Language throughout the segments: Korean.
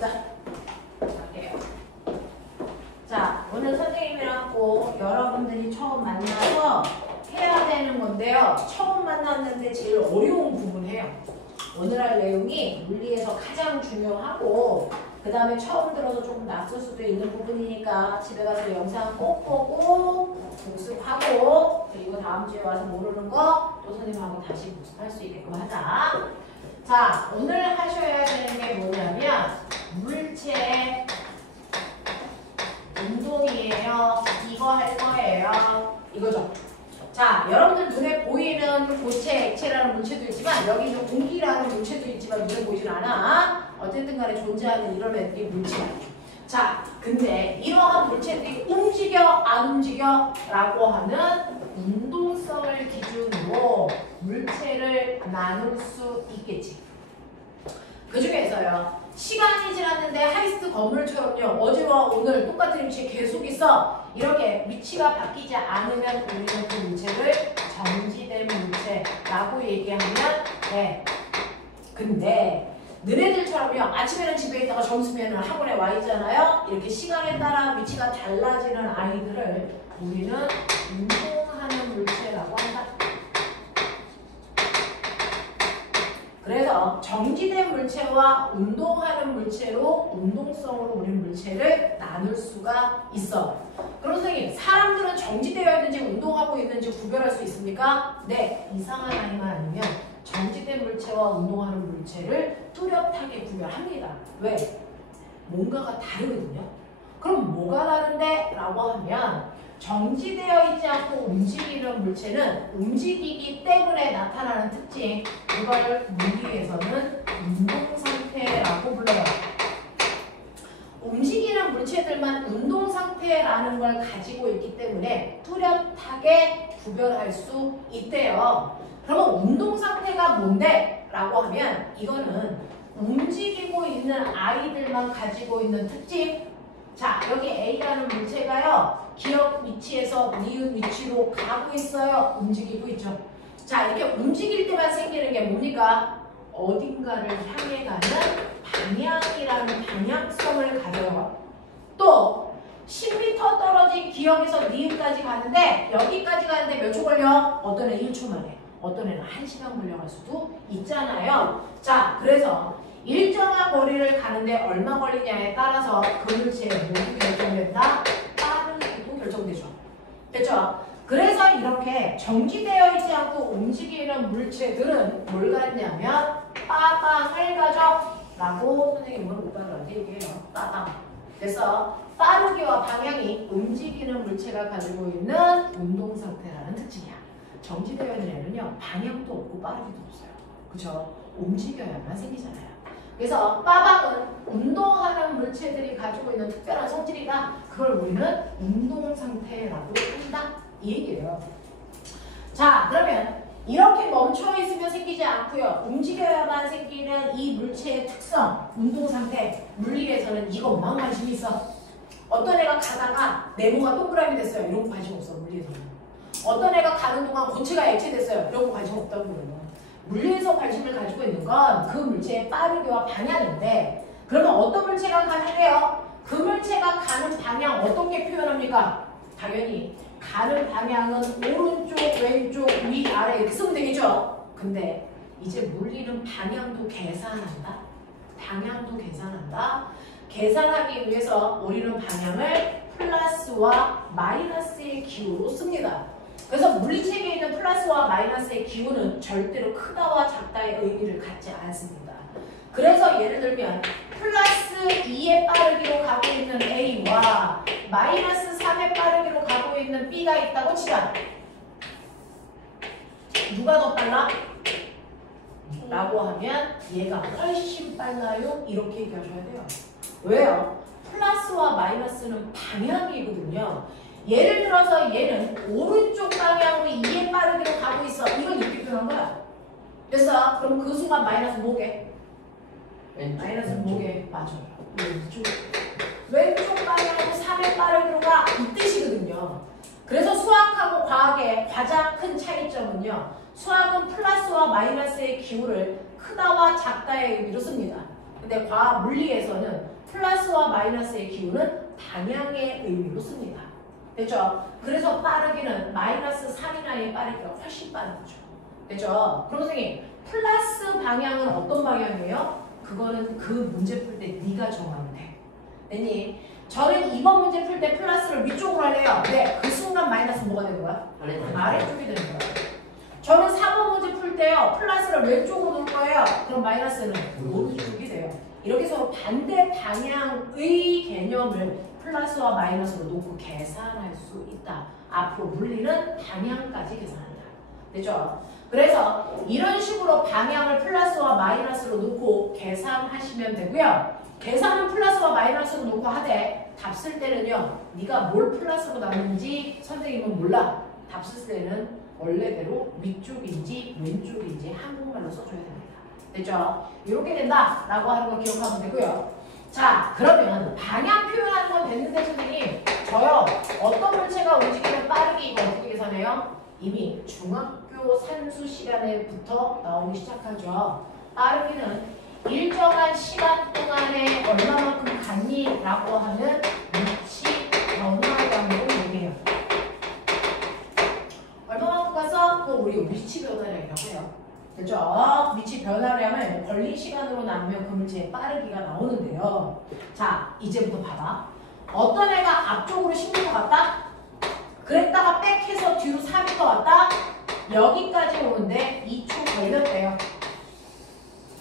자, 갈게요. 자, 오늘 선생님이랑 꼭 여러분들이 처음 만나서 해야 되는 건데요. 처음 만났는데 제일 어려운 부분이에요. 오늘 할 내용이 물리에서 가장 중요하고 그 다음에 처음 들어서 조금 낯설 수도 있는 부분이니까 집에 가서 영상 꼭 보고 복습하고 그리고 다음 주에 와서 모르는 거 또 선생님하고 다시 복습할 수 있게끔 하자. 자, 오늘 하셔야 되는 게 뭐냐면 물체 운동이에요. 이거 할 거예요. 이거죠. 자, 여러분들 눈에 보이는 고체, 액체라는 물체도 있지만 여기 있는 공기라는 물체도 있지만 눈에 보이진 않아. 어쨌든 간에 존재하는 이런 애들이 물체야. 자, 근데 이러한 물체들이 움직여 안 움직여? 라고 하는 운동성을 기준으로 물체를 나눌 수 있겠지. 그 중에서요. 시간이 지났는데 하이스트 건물처럼요. 어제와 오늘 똑같은 위치에 계속 있어. 이렇게 위치가 바뀌지 않으면 우리는 그 물체를 정지된 물체라고 얘기하면 돼. 근데 너네들처럼요. 아침에는 집에 있다가 점심에는 학원에 와 있잖아요. 이렇게 시간에 따라 위치가 달라지는 아이들을 우리는 운동하는 물체라고 한다. 그래서 정지된 물체와 운동하는 물체로 운동성으로 우리는 물체를 나눌 수가 있어. 그럼 선생님, 사람들은 정지되어 있는지 운동하고 있는지 구별할 수 있습니까? 네, 이상한 아이만 아니면 정지된 물체와 운동하는 물체를 뚜렷하게 구별합니다. 왜? 뭔가가 다르거든요. 그럼 뭐가 다른데? 라고 하면 정지되어 있지 않고 움직이는 물체는 움직이기 때문에 나타나는 특징, 이걸 물리에서는 운동상태라고 불러요. 움직이는 물체들만 운동상태라는 걸 가지고 있기 때문에 뚜렷하게 구별할 수 있대요. 그러면 운동상태가 뭔데? 라고 하면 이거는 움직이고 있는 아이들만 가지고 있는 특징. 자, 여기 A라는 물체가요. 기억 위치에서 니은 위치로 가고 있어요. 움직이고 있죠. 자, 이렇게 움직일 때만 생기는 게 뭡니까? 어딘가를 향해 가는 방향이라는 방향성을 가져요. 또 10m 떨어진 기억에서 니은까지 가는데 여기까지 가는데 몇 초 걸려? 어떤 애는 1초 만에, 어떤 애는 1시간 걸려갈 수도 있잖아요. 자, 그래서 일정한 거리를 가는데 얼마 걸리냐에 따라서 그 물체의 모두 결정된다. 빠르기도 결정되죠. 됐죠? 그래서 이렇게 정지되어 있지 않고 움직이는 물체들은 뭘 갖냐면 빠방을 가져. 라고 선생님은 오빠들한테 얘기해요. 빠방. 그래서 빠르기와 방향이 움직이는 물체가 가지고 있는 운동상태라는 특징이야. 정지되어 있는 애는요. 방향도 없고 빠르기도 없어요. 그죠? 움직여야만 생기잖아요. 그래서 빠방은 운동하는 물체들이 가지고 있는 특별한 성질이다. 그걸 우리는 운동상태라고 한다. 이 얘기예요. 자, 그러면 이렇게 멈춰 있으면 생기지 않고요. 움직여야만 생기는 이 물체의 특성, 운동상태, 물리에서는 이것만 관심이 있어. 어떤 애가 가다가 네모가 동그라미 됐어요. 이런 거 관심 없어, 물리에서는. 어떤 애가 가는 동안 고체가 액체 됐어요. 이런 거 관심 없다고 그래요. 물리에서 관심을 가지고 있는 건 그 물체의 빠르기와 방향인데 그러면 어떤 물체가 가는데요? 그 물체가 가는 방향 어떤 게 표현합니까? 당연히 가는 방향은 오른쪽, 왼쪽, 위, 아래 이렇게 쓰면 되겠죠? 근데 이제 물리는 방향도 계산한다. 방향도 계산한다. 계산하기 위해서 우리는 방향을 플러스와 마이너스의 기호로 씁니다. 그래서 물리체계에 있는 플러스와 마이너스의 기호는 절대로 크다와 작다의 의미를 갖지 않습니다. 그래서 예를 들면 플러스 2의 빠르기로 가고 있는 A와 마이너스 3의 빠르기로 가고 있는 B가 있다고 치자. 누가 더 빨라? 라고 하면 얘가 훨씬 빨라요. 이렇게 얘기하셔야 돼요. 왜요? 플러스와 마이너스는 방향이거든요. 예를 들어서 얘는 오른쪽 방향으로 2의 빠르기로 가고 있어. 이걸 이렇게 표현한 거야. 됐어? 그럼 그 순간 마이너스 뭐게? 마이너스 뭐게? 맞아요. 왼쪽 방향으로 3의 빠르기로 가. 이 뜻이거든요. 그래서 수학하고 과학의 가장 큰 차이점은요. 수학은 플러스와 마이너스의 기호를 크다와 작다의 의미로 씁니다. 근데 과학 물리에서는 플러스와 마이너스의 기호는 방향의 의미로 씁니다. 됐죠? 그래서 빠르기는 마이너스 3이나의 빠르기가 훨씬 빠른 거죠. 됐죠? 그럼 선생님, 플러스 방향은 어떤 방향이에요? 그거는 그 문제 풀 때 네가 정하면 돼. 됐니? 저는 2번 문제 풀 때 플러스를 위쪽으로 할래요. 네, 그 순간 마이너스 뭐가 되는 거야? 아래쪽이 되는 거야. 저는 4번 문제 풀 때요, 플러스를 왼쪽으로 놓을 거예요. 그럼 마이너스는 오른쪽이 돼요. 이렇게 서로 반대 방향의 개념을 플러스와 마이너스로 놓고 계산할 수 있다. 앞으로 물리는 방향까지 계산한다. 됐죠? 그래서 이런 식으로 방향을 플러스와 마이너스로 놓고 계산하시면 되고요. 계산은 플러스와 마이너스로 놓고 하되 답 쓸 때는요. 네가 뭘 플러스로 나누는지 선생님은 몰라. 답 쓸 때는 원래대로 위쪽인지 왼쪽인지 한국말로 써줘야 됩니다. 됐죠? 이렇게 된다라고 하는 거 기억하면 되고요. 자, 그러면 방향 표현하는 건 됐는데 선생님, 저요 어떤 물체가 움직이면 빠르게 이거 어떻게 계산해요? 이미 중학교 산수 시간에부터 나오기 시작하죠. 빠르기는 일정한 시간 동안에 얼마만큼 갔니라고 하는 위치 변화량으로 얘기해요. 얼마만큼 가서 그거 우리 위치 변화량이라고 해요. 됐죠? 위치 변화량을 걸린 시간으로 나누면 그 물체의 빠르기가 나오는데요. 자, 이제부터 봐봐. 어떤 애가 앞쪽으로 10m 갔다? 그랬다가 백해서 뒤로 4m 왔다? 여기까지 오는데 2초 걸렸대요.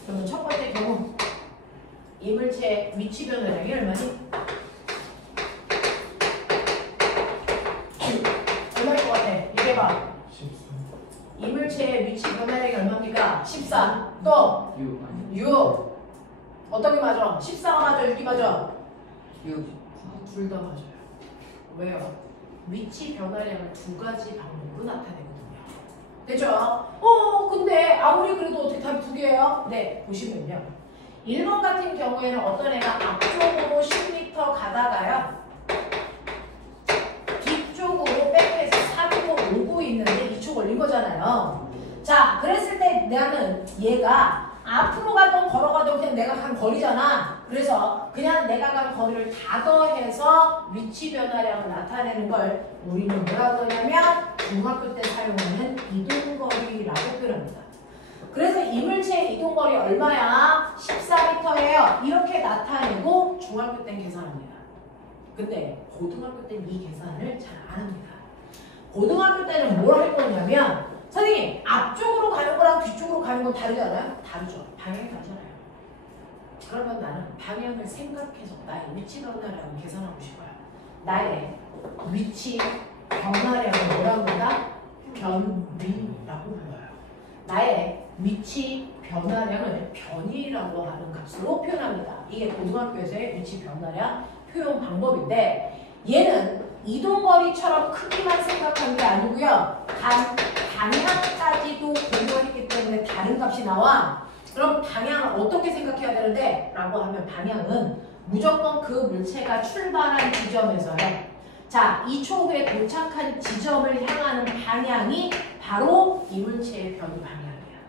그러면 첫 번째 경우 이 물체의 위치 변화량이 얼마니? 얼마일 것 같아? 얘기해봐. 이 물체의 위치 변화량이 얼마입니까? 14. 또 6. 어떤 게 맞아? 14가 맞아? 6이 맞아? 6. 둘 다 맞아요. 왜요? 위치 변화량을 두 가지 방법으로 나타내거든요. 됐죠? 근데 아무리 그래도 어떻게 답이 두 개예요? 네, 보시면요. 1번 같은 경우에는 어떤 애가 앞쪽으로 10m 가다가요. 뒤쪽으로 백해서 4m 오고 있는데 2초 걸린 거잖아요. 자, 그랬을 때 나는 얘가 앞으로 가든 걸어가든 그냥 내가 간 거리잖아. 그래서 그냥 내가 간 거리를 다 더해서 위치 변화량을 나타내는 걸 우리는 뭐라고 하냐면 중학교 때 사용하는 이동거리라고 표현합니다. 그래서 이 물체의 이동거리 얼마야? 14m예요. 이렇게 나타내고 중학교 때 계산합니다. 근데 고등학교 때는 이 계산을 잘 안 합니다. 고등학교 때는 뭘 할 거냐면 선생님, 앞쪽으로 가는 거랑 뒤쪽으로 가는 건 다르잖아요? 다르죠. 방향이 다르잖아요. 그러면 나는 방향을 생각해서 나의 위치 변화량을 계산하고 싶어요. 나의 위치 변화량을 뭐라고 한다? 변위라고 불러요. 나의 위치 변화량을 변위라고 하는 값으로 표현합니다. 이게 고등학교에서의 위치 변화량 표현 방법인데 얘는 이동거리처럼 크기만 생각한 게 아니고요. 방향까지도 고려했기 때문에 다른 값이 나와. 그럼 방향을 어떻게 생각해야 되는데? 라고 하면 방향은 무조건 그 물체가 출발한 지점에서요. 자, 2초 후에 도착한 지점을 향하는 방향이 바로 이 물체의 변이 방향이야.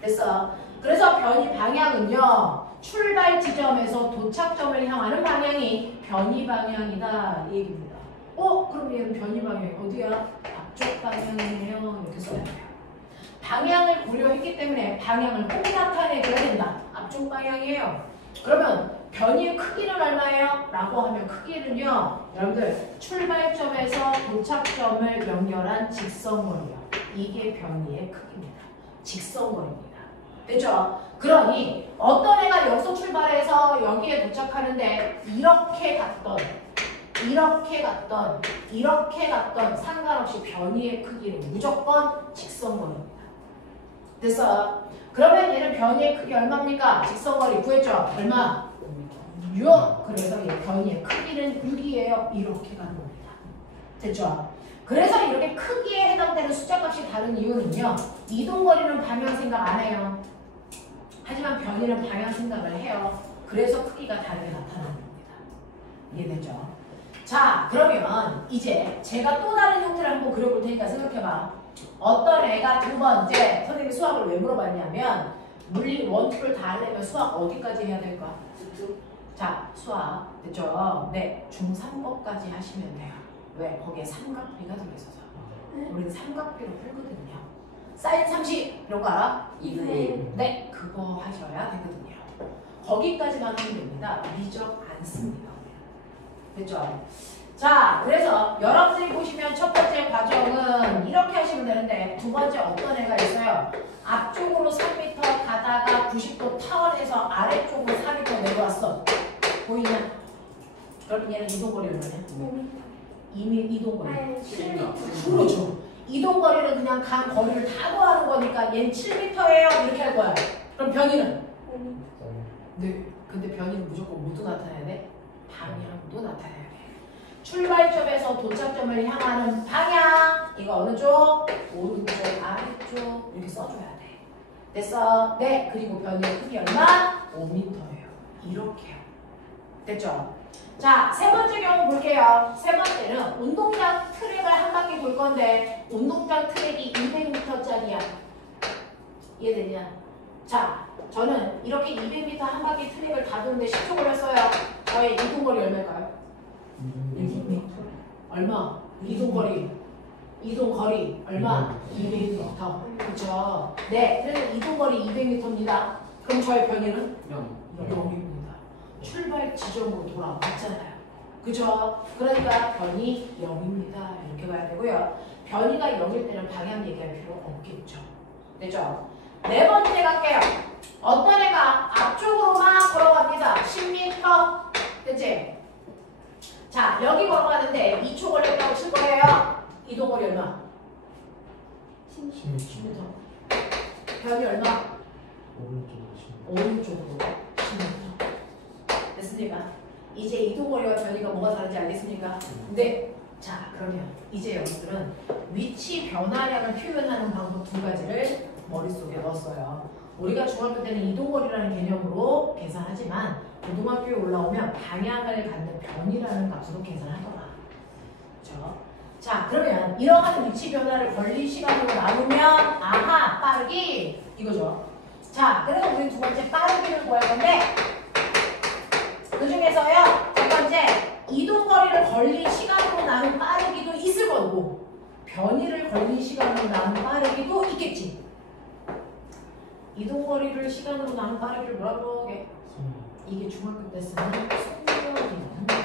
됐어? 그래서 변이 방향은요. 출발 지점에서 도착점을 향하는 방향이 변이 방향이다. 이 얘기입니다. 그럼 얘는 변이 방향이 어디야? 앞쪽 방향이네요. 이렇게 써야 돼요. 방향을 고려했기 때문에 방향을 꼭 나타내줘야 된다. 앞쪽 방향이에요. 그러면 변이의 크기는 얼마예요? 라고 하면 크기는요. 여러분들 출발점에서 도착점을 연결한 직선거리요. 이게 변이의 크기입니다. 직선거리입니다. 됐죠? 그러니 어떤 애가 여기서 출발해서 여기에 도착하는데 이렇게 갔던 상관없이 변이의 크기는 무조건 직선거리입니다. 됐어? 그러면 얘는 변이의 크기 얼마입니까? 직선거리 구했죠? 얼마? 6. 그래서 얘 변이의 크기는 6이에요. 이렇게 가는 겁니다. 됐죠? 그래서 이렇게 크기에 해당되는 숫자값이 다른 이유는요. 이동거리는 방향 생각 안 해요. 하지만 변이는 방향 생각을 해요. 그래서 크기가 다르게 나타나는 겁니다. 이해되죠? 자, 그러면 이제 제가 또 다른 형태를 한번 그려볼 테니까 생각해봐. 어떤 애가 두 번째, 선생님이 수학을 왜 물어봤냐면 물리 원투를 다 하려면 수학 어디까지 해야 될까? 쑥쑥. 자, 수학 됐죠? 네, 중3법까지 하시면 돼요. 왜? 거기에 삼각비가 들어있어서. 우리는 삼각비로 풀거든요. 사인 30 이런 거 알아? 네, 그거 하셔야 되거든요. 거기까지만 하면 됩니다. 미적 안 씁니다. 됐죠? 자, 그래서 여러분들이 보시면 첫 번째 과정은 이렇게 하시면 되는데 두 번째 어떤 애가 있어요? 앞쪽으로 3m 가다가 90도 타원에서 아래쪽으로 4m 내려왔어. 보이냐? 그러면 얘는 이동거리 얼마냐? 2m 이동거리. 7m. 그렇죠. 이동거리는 그냥 간 거리를 다 더하는 거니까 얘는 7m예요. 이렇게 할 거야. 그럼 변이는? 네. 근데 변이는 무조건 모두 나타나야 돼? 방향도 나타나야 돼. 출발점에서 도착점을 향하는 방향. 이거 어느 쪽? 오른쪽, 아래쪽. 이렇게 써줘야 돼. 됐어? 네. 그리고 변이의 크기 얼마? 5m예요. 이렇게요. 됐죠? 자, 세 번째 경우 볼게요. 세 번째는 운동장 트랙을 한 바퀴 돌 건데 운동장 트랙이 200m짜리야. 이해되냐? 자, 저는 이렇게 200m 한 바퀴 트랙을 다 도는데 10초 걸렸어요. 저의 이동거리 얼마일까요? 200m. 얼마? 이동거리 얼마? 200m. 그렇죠? 네, 그래서 이동거리 200m입니다. 그럼 저의 변이는 0입니다. 출발 지점으로 돌아왔잖아요. 그죠? 그러니까 변이 0입니다. 이렇게 봐야 되고요. 변이가 0일 때는 방향 얘기할 필요 없겠죠. 됐죠? 네 번째 갈게요. 어떤 애가 앞쪽으로 막 걸어갑니다. 10m. 됐지? 자, 여기 걸어가는데 2초 걸렸다고 칠 거예요. 이동거리 얼마? 10m. 변이 얼마? 오른쪽으로 10m. 됐습니까? 이제 이동거리와 변이가 뭐가 다른지 알겠습니까? 네. 자, 그러면 이제 여러분들은 위치 변화량을 표현하는 방법 두 가지를 머릿속에 넣었어요. 우리가 중학교 때는 이동거리라는 개념으로 계산하지만 고등학교에 올라오면 방향을 갖는 변이라는 값으로 계산하더라. 그렇죠? 자, 그러면 이러한 위치 변화를 권리 시간으로 나누면 아하, 빠르기 이거죠. 자, 그래서 우리 두 번째 빠르기를 구할 건데 그 중에서요, 첫 번째, 이동거리를 걸린 시간으로 나눈 빠르기도 있을 거고, 변이를 걸린 시간으로 나눈 빠르기도 있겠지. 이동거리를 시간으로 나눈 빠르기를 뭐라고 그러게? 이게 중학교 때 쓰는 속력이라는 거야.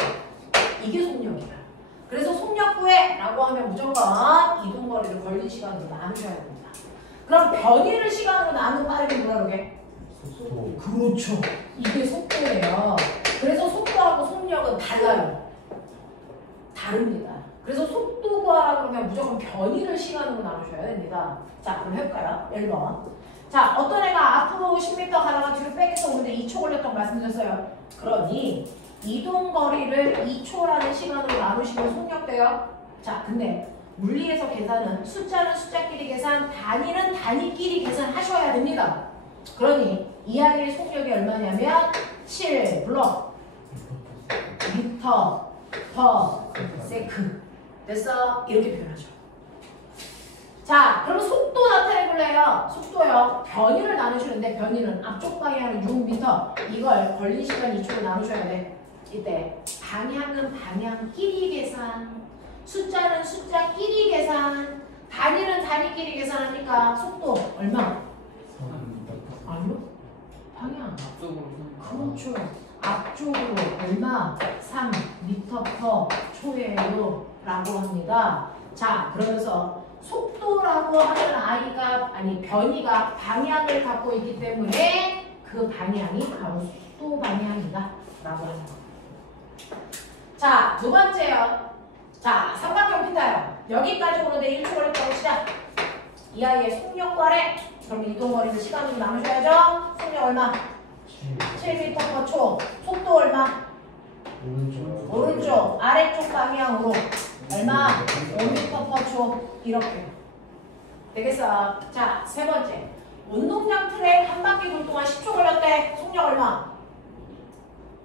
이게 속력이야. 그래서 속력 구해라고 하면 무조건 이동거리를 걸린 시간으로 나누셔야 됩니다. 그럼 변이를 시간으로 나눈 빠르기는 뭐라고 그러게? 속도. 그렇죠. 이게 속도예요. 그래서 속도하고 속력은 달라요. 다릅니다. 그래서 속도 구하라 그러면 무조건 변이를 시간으로 나누셔야 됩니다. 자, 그럼 해볼까요? 1번. 자, 어떤 애가 앞으로 10m 가다가 뒤로 뺏겨서 오는데 2초 걸렸다고 말씀드렸어요. 그러니 이동거리를 2초라는 시간으로 나누시면 속력돼요. 자, 근데 물리에서 계산은 숫자는 숫자끼리 계산, 단위는 단위끼리 계산하셔야 됩니다. 그러니 이 아이의 속력이 얼마냐면 7 블록 미터 퍼 세크. 됐어? 이렇게 표현하죠. 자, 그러면 속도 나타내볼래요? 속도요. 변이를 나누시는데 변이는 앞쪽 방향은 6m. 이걸 걸린 시간 2초로 나누셔야 돼. 이때 방향은 방향끼리 계산, 숫자는 숫자끼리 계산, 단위는 단위끼리 계산하니까 속도 얼마? 아니요? 방향. 그렇죠. 앞쪽으로 얼마? 3m/초예요 라고 합니다. 자, 그러면서 속도라고 하는 아이가, 아니 변이가 방향을 갖고 있기 때문에 그 방향이 바로 속도 방향이다 라고 하는 거. 자, 두 번째요. 자, 삼각형 피타요. 여기까지 오는데 1초 걸렸다고 치자. 이 아이의 속력 구하래. 그럼 이동거리를 시간으로 나누셔야죠. 속력 얼마? 7m/초. 속도 얼마? 오른쪽 아래쪽 방향으로 얼마? 5m/초. 이렇게 되겠어. 자, 세 번째, 운동장 트랙 한 바퀴 돌 동안 10초 걸렸대. 속력 얼마?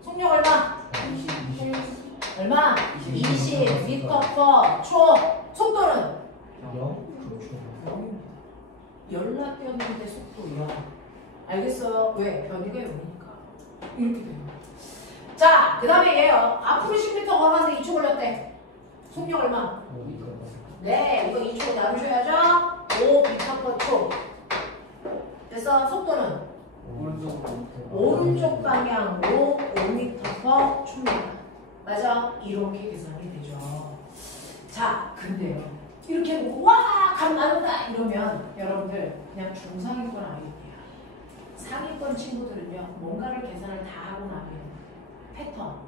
속력 얼마? 얼마? 20m/초. 속도는? 0입니다. 연락 뛰었는데 속도 0. 알겠어요? 왜? 변이가 0이니까. 이렇게 돼요. 자, 그 다음에 얘요. 앞으로 10m 걸었는데 2초 걸렸대. 속력 얼마? 네, 이거 2초 나누셔야죠. 5m/초. 됐어? 속도는? 오른쪽 방향으로 5m/초입니다. 맞아? 이렇게 계산이 되죠. 자, 근데요. 이렇게 놓고 와! 감 나눈다! 이러면 여러분들 그냥 중상위권 아이들이야. 상위권 친구들은요. 뭔가를 계산을 다 하고 나면 패턴,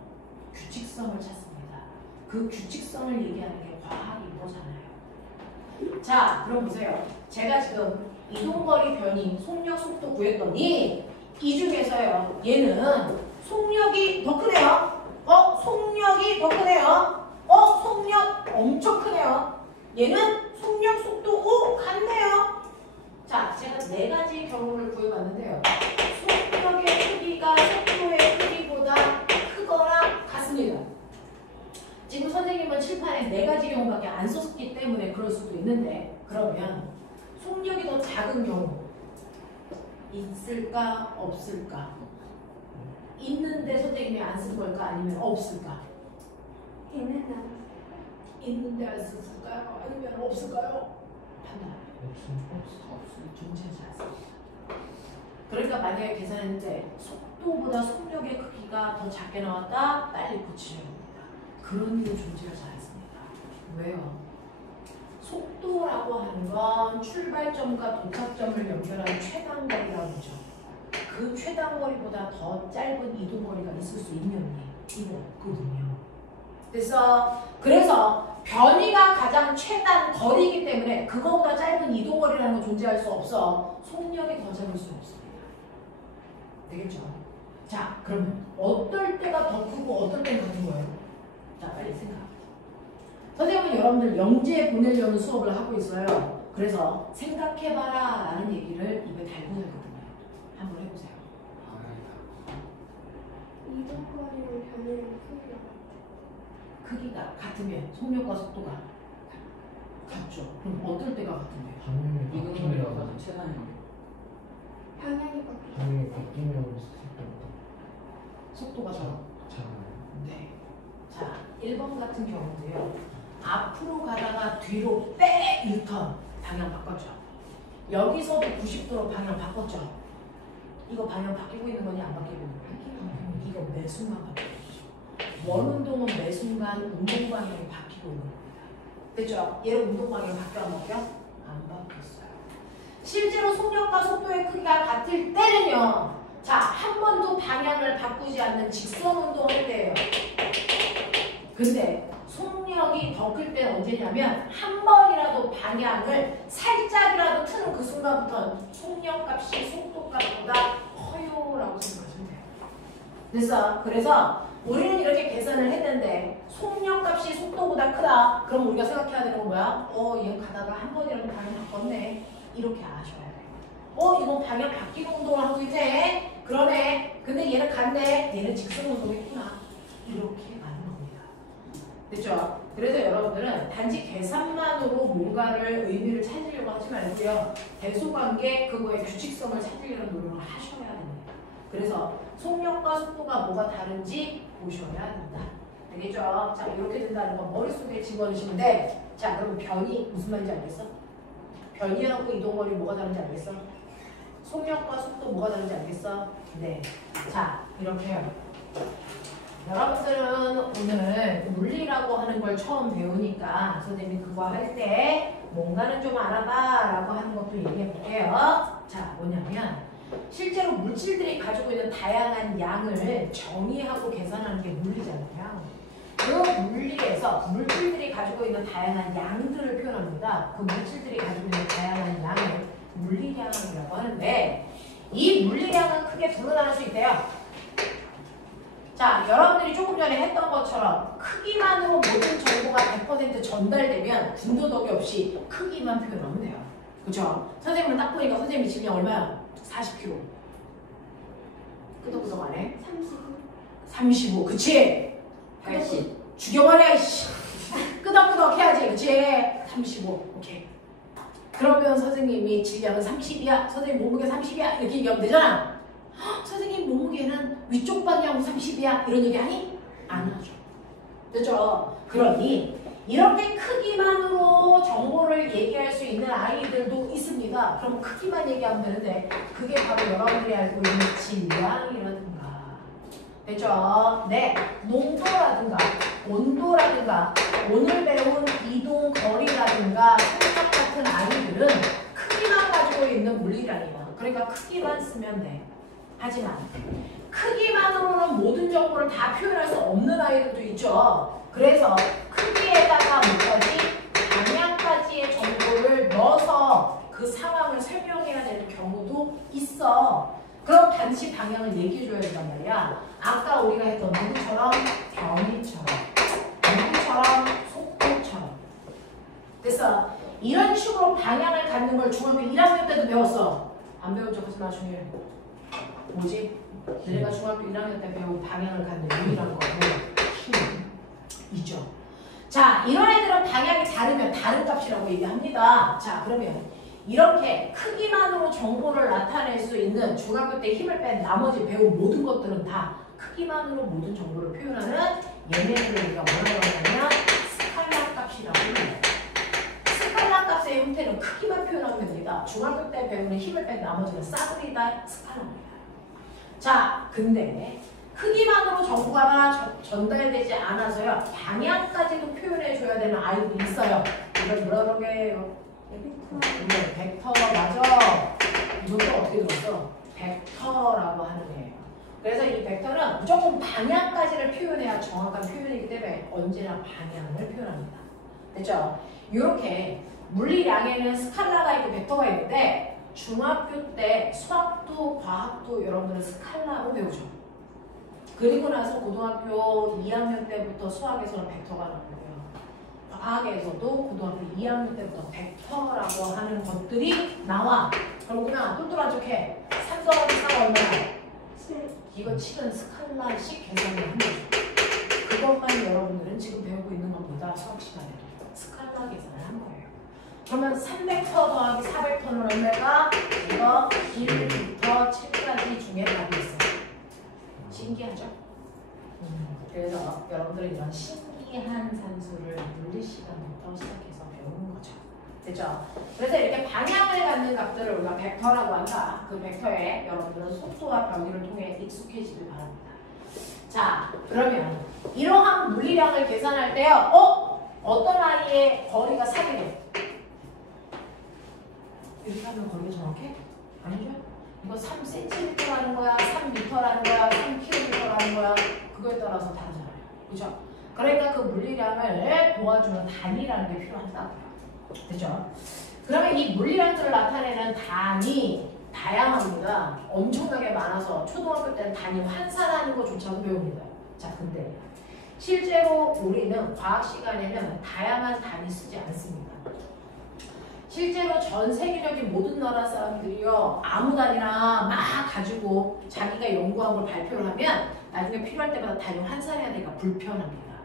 규칙성을 찾습니다. 그 규칙성을 얘기하는 게 과학 이거잖아요. 자, 그럼 보세요. 제가 지금 이동거리 변이, 속력, 속도 구했더니 이 중에서요. 얘는 속력이 더 크네요. 속력이 더 크네요. 속력 엄청 크네요. 얘는 속력, 속도 같네요. 자, 제가 4가지 경우를 구해봤는데요. 속력의 크기가 속도의 크기보다 크거나 같습니다. 지금 선생님은 칠판에 4가지 경우밖에 안 썼기 때문에 그럴 수도 있는데, 그러면 속력이 더 작은 경우 있을까 없을까? 있는데 선생님이 안 쓴 걸까? 아니면 없을까? 있는데 안 썼을까요? 아니면 없을까요? 판단. 존재하지 않습니다. 그러니까 만약에 계산했는데 속도보다 속력의 크기가 더 작게 나왔다? 빨리 고치셔야 됩니다. 그런 일은 존재하지 않습니다. 왜요? 속도라고 하는 건 출발점과 도착점을 연결하는 최단거리라고 하죠. 그 최단거리보다 더 짧은 이동거리가 있을 수 있는 게 이거 없거든요. 그래서 변이가 가장 최단 거리이기 때문에 그거보다 짧은 이동거리라는 건 존재할 수 없어. 속력이 더 작을 수 없습니다. 되겠죠? 자, 그러면 어떨 때가 더 크고 어떨 때는 같은 거예요? 자, 빨리 생각합니다. 선생님은 여러분들 영재에 보내려는 수업을 하고 있어요. 그래서 생각해봐라 라는 얘기를 입에 달고 하거든요. 한번 해보세요. 이동거리랑 변이랑 크기가 같으면 속력과 속도가 같죠. 그럼 어떨 때가 같은데요? 이동거리가 최단이요. 방향이 바뀌어. 방향이 바뀌면 속도가 더 작아요. 네. 자, 1번 같은 경우인데요. 앞으로 가다가 뒤로 빼 유턴 방향 바꿨죠. 여기서도 90도로 방향 바꿨죠. 이거 방향 바뀌고 있는 거니 안 바뀌고 있는 거니? 이거 매 순간 바뀌고 있죠. 원운동은 매 순간 운동 방향이 바뀌고 있는 겁니다. 됐죠? 얘는 운동 방향이 바뀌어 안 바뀌어? 안 바뀌었어요. 실제로 속력과 속도의 크기가 같을 때는요. 자, 한 번도 방향을 바꾸지 않는 직선 운동을 할 때예요. 근데 속력이 더 클 때는 언제냐면 한 번이라도 방향을 살짝이라도 트는 그 순간부터 속력값이 속도값보다 커요라고 생각하시면 돼요. 됐어? 그래서 우리는 이렇게 계산을 했는데 속력값이 속도보다 크다. 그럼 우리가 생각해야 되는 건 뭐야? 얘 가다가 한 번이라도 방향 바꿨네. 이렇게 아셔야 돼요. 이건 방향 바뀌는 운동을 하고 있네. 그러네. 근데 얘는 갔네. 얘는 직선 운동했구나. 이렇게 가는 겁니다. 됐죠? 그래서 여러분들은 단지 계산만으로 뭔가를 의미를 찾으려고 하지 말고요. 대소관계 그거의 규칙성을 찾으려는 노력을 하셔야 됩니다. 그래서 속력과 속도가 뭐가 다른지 보셔야 된다. 되겠죠? 자, 이렇게 된다는 건 머릿속에 집어넣으시면 돼. 자, 그럼 변이 무슨 말인지 알겠어? 변이하고 이동거리 뭐가 다른지 알겠어? 속력과 속도 뭐가 다른지 알겠어? 네. 자, 이렇게 해요. 여러분들은 오늘 물리라고 하는 걸 처음 배우니까 선생님이 그거 할 때 뭔가는 좀 알아봐 라고 하는 것도 얘기해 볼게요. 자, 뭐냐면 실제로 물질들이 가지고 있는 다양한 양을 정의하고 계산하는 게 물리잖아요. 그 물리에서 물질들이 가지고 있는 다양한 양들을 표현합니다. 그 물질들이 가지고 있는 다양한 양을 물리량이라고 하는데 이 물리량은 크게 두로 나눌 수 있대요. 자, 여러분들이 조금 전에 했던 것처럼 크기만으로 모든 정보가 100% 전달되면 군더더기 없이 크기만 표현하면 돼요. 그죠? 선생님은 딱 보니까 선생님이 질량 얼마야? 40kg. 끄덕끄덕 안 해? 35. 그치? 80. 죽여버려, 이씨. 끄덕끄덕 해야지. 그치? 35. 오케이. 그러면 선생님이 질량은 30이야. 선생님 몸무게 30이야. 이렇게 얘기하면 되잖아. 선생님 몸무게는 위쪽 방향 30이야. 이런 얘기 하니? 안 하죠. 그죠? 그러니 이렇게 크기만으로 정보를 얘기할 수 있는 아이들도 있습니다. 그럼 크기만 얘기하면 되는데 그게 바로 여러분들이 알고 있는 질량이라든가 됐죠? 네, 농도라든가 온도라든가 오늘 배운 이동 거리라든가 생각 같은 아이들은 크기만 가지고 있는 물리량이야. 그러니까 크기만 쓰면 돼. 하지만 크기만으로는 모든 정보를 다 표현할 수 없는 아이들도 있죠. 그래서 크기에다가 뭐까지 방향까지의 정보를 넣어서 그 상황을 설명해야 되는 경우도 있어. 그럼 반드시 방향을 얘기해줘야 된단 말이야. 아까 우리가 했던 누구처럼? 변이처럼. 누구처럼? 속도처럼. 그래서 이런 식으로 방향을 갖는 걸 중학교 1학년 때도 배웠어. 안 배운 척 하지 마, 중요해. 뭐지? 너네가 중학교 1학년 때 배운 방향을 갖는 유일한 거 힘이죠. 자, 이런 애들은 방향이 다르면 다른 값이라고 얘기합니다. 자, 그러면 이렇게 크기만으로 정보를 나타낼 수 있는 중학교 때 힘을 뺀 나머지 배운 모든 것들은 다 크기만으로 모든 정보를 표현하는 얘네들을 우리가 뭐라고 하냐면 스칼라 값이라고 해요. 스칼라 값의 형태는 크기만 표현하면 됩니다. 중학교 때 배우는 힘을 뺀 나머지는 싸그리다 스칼라입니다. 자, 근데 크기만으로 정보가 전달되지 않아서요. 방향까지도 표현해줘야 되는 아이들이 있어요. 이걸 뭐라고 해요? 벡터 맞아. 이것도 어떻게 들었어? 벡터라고 하는 애예요. 그래서 이 벡터는 무조건 방향까지를 표현해야 정확한 표현이기 때문에 언제나 방향을 표현합니다. 됐죠? 이렇게 물리량에는 스칼라가 있고 벡터가 있는데 중학교 때 수학도 과학도 여러분들은 스칼라로 배우죠. 그리고 나서 고등학교 2학년 때부터 수학에서는 벡터가 나오고요. 과학에서도 고등학교 2학년 때부터 벡터라고 하는 것들이 나와. 그러구나. 똘똘한 척해. 3 더하기 4가 얼마나? 이거 7은 스칼라식 계산을 합니다. 그것만 여러분들은 지금 배우고 있는 것보다 수학 시간에도 스칼라 계산을 한 거예요. 그러면 3벡터 더하기 4벡터는 얼마가? 이거 1부터 7까지 중에 답이 있어요. 신기하죠? 그래서 여러분들은 이런 신기한 산수를 물리 시간부터 시작해서 배우는 거죠. 됐죠? 그래서 이렇게 방향을 갖는 값들을 우리가 벡터라고 한다. 그 벡터에 여러분들은 속도와 변이를 통해 익숙해지길 바랍니다. 자, 그러면 이러한 물리량을 계산할 때요. 어떤 아이의 거리가 3이래? 이렇게 하면 거리가 정확해? 아니죠? 이거 3cm라는 거야, 3m라는 거야, 3km라는 거야. 그거에 따라서 다르잖아요. 그죠? 그러니까 그 물리량을 도와주는 단위라는 게 필요하다고요. 그죠? 그러면 이 물리량들을 나타내는 단위 다양합니다. 엄청나게 많아서 초등학교 때는 단위 환산하는 것조차도 배웁니다. 자, 근데 실제로 우리는 과학 시간에는 다양한 단위 쓰지 않습니다. 실제로 전 세계적인 모든 나라 사람들이요 아무 단위나 막 가지고 자기가 연구한 걸 발표를 하면 나중에 필요할 때마다 단위 환산해야 되니까 불편합니다.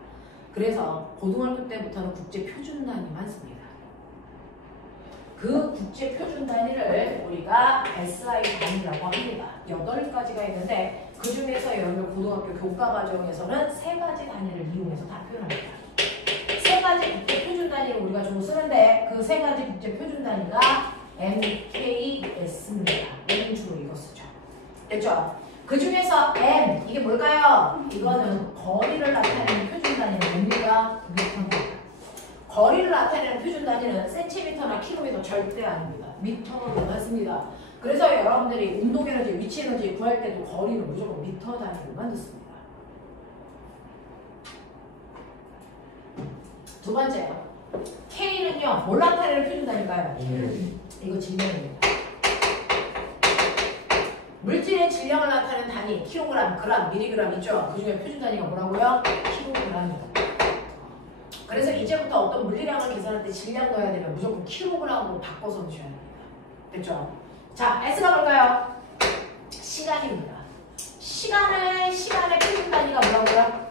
그래서 고등학교 때부터는 국제 표준 단위만 씁니다. 그 국제 표준 단위를 우리가 SI 단위라고 합니다. 8가지가 있는데 그 중에서 여러분들 고등학교 교과 과정에서는 3가지 단위를 이용해서 다 표현합니다. 3가지 국제 표준 단위를 우리가 주로 쓰는데 그 3가지 국제 표준 단위가 MKS입니다. M 주로 이거 쓰죠. 됐죠? 그 중에서 M 이게 뭘까요? 이거는 거리를 나타내는 표준 단위는 뭡니까? 미터입니다. 거리를 나타내는 표준 단위는 센티미터나 킬로미터 절대 아닙니다. 미터로 나왔습니다. 그래서 여러분들이 운동 에너지, 위치 에너지 구할 때도 거리는 무조건 미터 단위로만 듣습니다. 두 번째요. K는요, 뭘 나타내는 표준 단위일까요? 이거 질량입니다. 물질의 질량을 나타내는 단위, 킬로그램, 그램, 미리그램 있죠? 그 중에 표준 단위가 뭐라고요? 킬로그램입니다. 그래서 이제부터 어떤 물리량을 계산할 때 질량 넣어야 되면 무조건 킬로그램으로 바꿔서 넣으셔야 됩니다. 됐죠? 자, S가 뭘까요? 시간입니다. 시간의 표준 단위가 뭐라고요?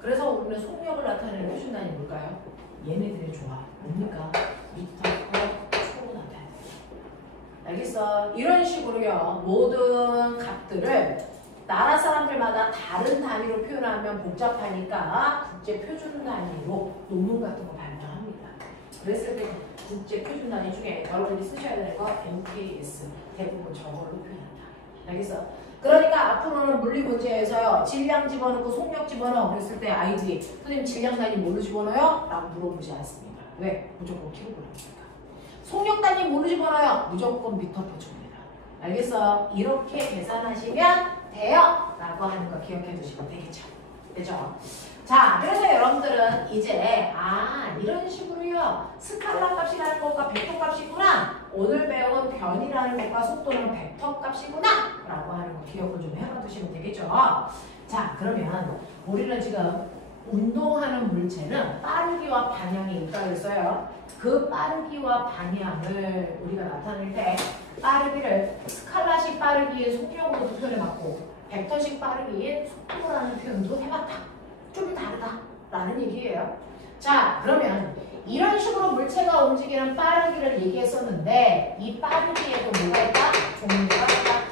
그래서 우리는 속력을 나타내는 표준 단위 뭘까요? 얘네들의 조합. 뭡니까? 미터퍼 초로 나타내. 알겠어? 이런 식으로요. 모든 값들을 나라 사람들마다 다른 단위로 표현하면 복잡하니까 국제 표준 단위로 논문 같은 거 발표합니다. 그랬을 때 국제 표준 단위 중에 여러분이 쓰셔야 되는 거 MKS 대부분 저걸로 표현한다. 알겠어? 그러니까 앞으로는 물리 문제에서요. 질량 집어넣고 속력 집어넣어. 그랬을 때 아이들이 선생님 질량 단위 뭘로 집어넣어요? 라고 물어보지 않습니다. 왜? 무조건 킬로그램이니까. 속력 단위 뭘로 집어넣어요? 무조건 미터퍼초입니다. 알겠어요? 이렇게 계산하시면 돼요. 라고 하는 거 기억해 두시면 되겠죠. 되죠? 자, 그래서 여러분들은 이제 이런 식으로요. 스칼라 값이라는 것과 벡터 값이구나. 오늘 배운 변이라는 것과 속도는 벡터 값이구나. 라고 하는 거 기억을 좀 해봐 두시면 되겠죠. 자, 그러면 우리는 지금 운동하는 물체는 빠르기와 방향이 있다고 했어요. 그 빠르기와 방향을 우리가 나타낼 때 빠르기를 스칼라식 빠르기의 속력으로 표현해봤고 벡터식 빠르기의 속도라는 표현도 해봤다. 좀 다르다라는 얘기예요. 자, 그러면 이런 식으로 물체가 움직이는 빠르기를 얘기했었는데 이 빠르기에도 뭐가 있다? 종류가 있다.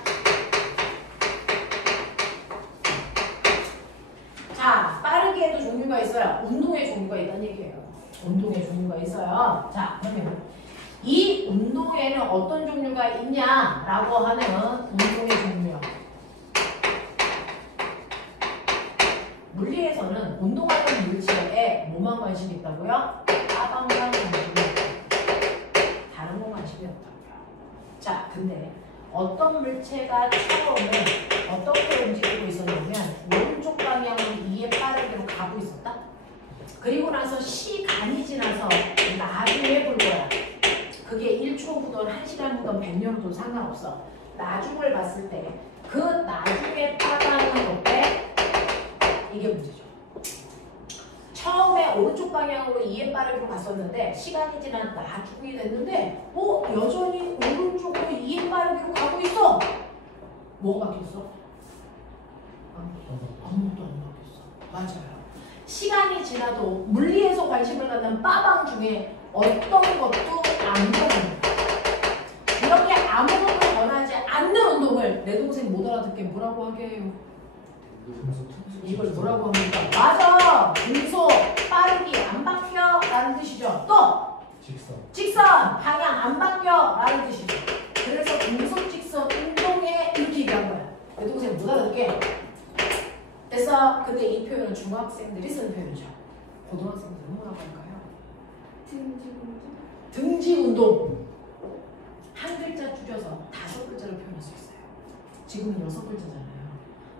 자, 빠르기에도 종류가 있어요. 운동의 종류가 있다는 얘기예요. 운동의 종류가 있어요. 자, 그러면 이 운동에는 어떤 종류가 있냐라고 하는 운동의 종류요. 물리에서는 운동하는 물체에 뭐만 관심이 있다고요? 빠방만 관심이 있다고요. 다른 거 관심이 없다고요. 자, 근데 어떤 물체가 처음에 어떻게 움직이고 있었냐면 오른쪽 방향으로 2의 빠르기로 가고 있었다. 그리고 나서 시간이 지나서 나중에 볼 거야. 그게 1초 후든 1시간 후든 100년 후든 상관없어. 나중을 봤을 때 그 나중에 빠방은 어때? 이게 문제죠. 처음에 오른쪽 방향으로 2의 빠르기로 갔었는데 시간이 지난 나중이 됐는데 여전히 오른쪽으로 2의 빠르기로 가고 있어. 뭐가 바뀌었어? 아무것도 안 바뀌었어. 맞아요. 시간이 지나도 물리에서 관심을 갖는 빠방 중에 어떤 것도 안 변합니다. 이렇게 아무것도 변하지 않는 운동을 내 동생 못 알아듣게 뭐라고 하게 해요? 이걸 뭐라고 합니까? 맞아! 등속, 빠르기 안 바뀌어 라는 뜻이죠. 또! 직선, 방향 안 바뀌어 라는 뜻이죠. 그래서 등속, 직선, 운동에 이렇게 얘기한 거야. 내 동생 못 알아듣게. 됐어? 근데 이 표현은 중학생들이 쓰는 표현이죠. 고등학생들은 뭐라고 할까요? 등지 운동. 한 글자 줄여서 5글자로 표현할 수 있어요. 지금은 6글자잖아요.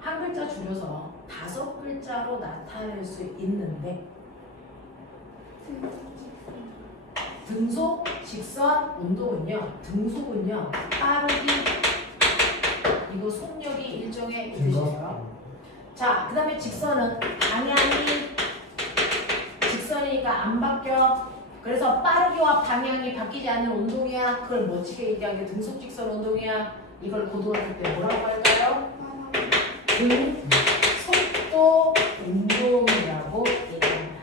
한 글자 줄여서 5글자로 나타낼 수 있는데 등속, 직선, 운동은요. 등속은요. 빠르기 이거 속력이 일정의 뜻이에요. 자, 그 다음에 직선은 방향이 직선이니까 안 바뀌어. 그래서 빠르기와 방향이 바뀌지 않는 운동이야. 그걸 멋지게 얘기하게 등속, 직선 운동이야. 이걸 고등학교 때 뭐라고 할까요? 등속도 운동이라고 얘기합니다.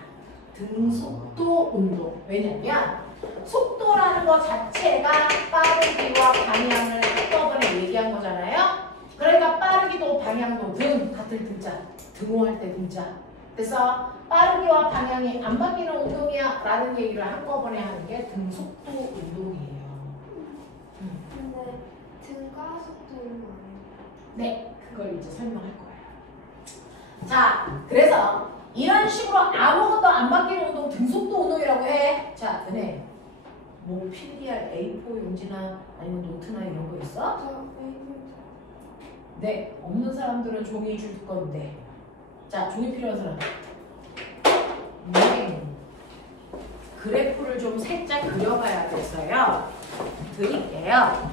등속도 운동. 왜냐면 속도라는 것 자체가 빠르기와 방향을 한꺼번에 얘기한 거잖아요. 그러니까 빠르기도 방향도 등 같은 등자. 등호할 때 등자. 그래서 빠르기와 방향이 안 바뀌는 운동이야 라는 얘기를 한꺼번에 하는 게 등속도 운동이에요. 근데 등가 속도는 아니에요. 네, 그걸 이제 설명할 거예요. 자, 그래서 이런 식으로 아무것도 안 바뀌는 운동 등속도 운동이라고 해. 자, 너네 뭐 PDR A4 용지나 아니면 노트나 이런 거 있어? 저 A4. 네, 없는 사람들은 종이 줄 건데. 자, 종이 필요한 사람. 네. 그래프를 좀 살짝 그려봐야겠어요. 드릴게요.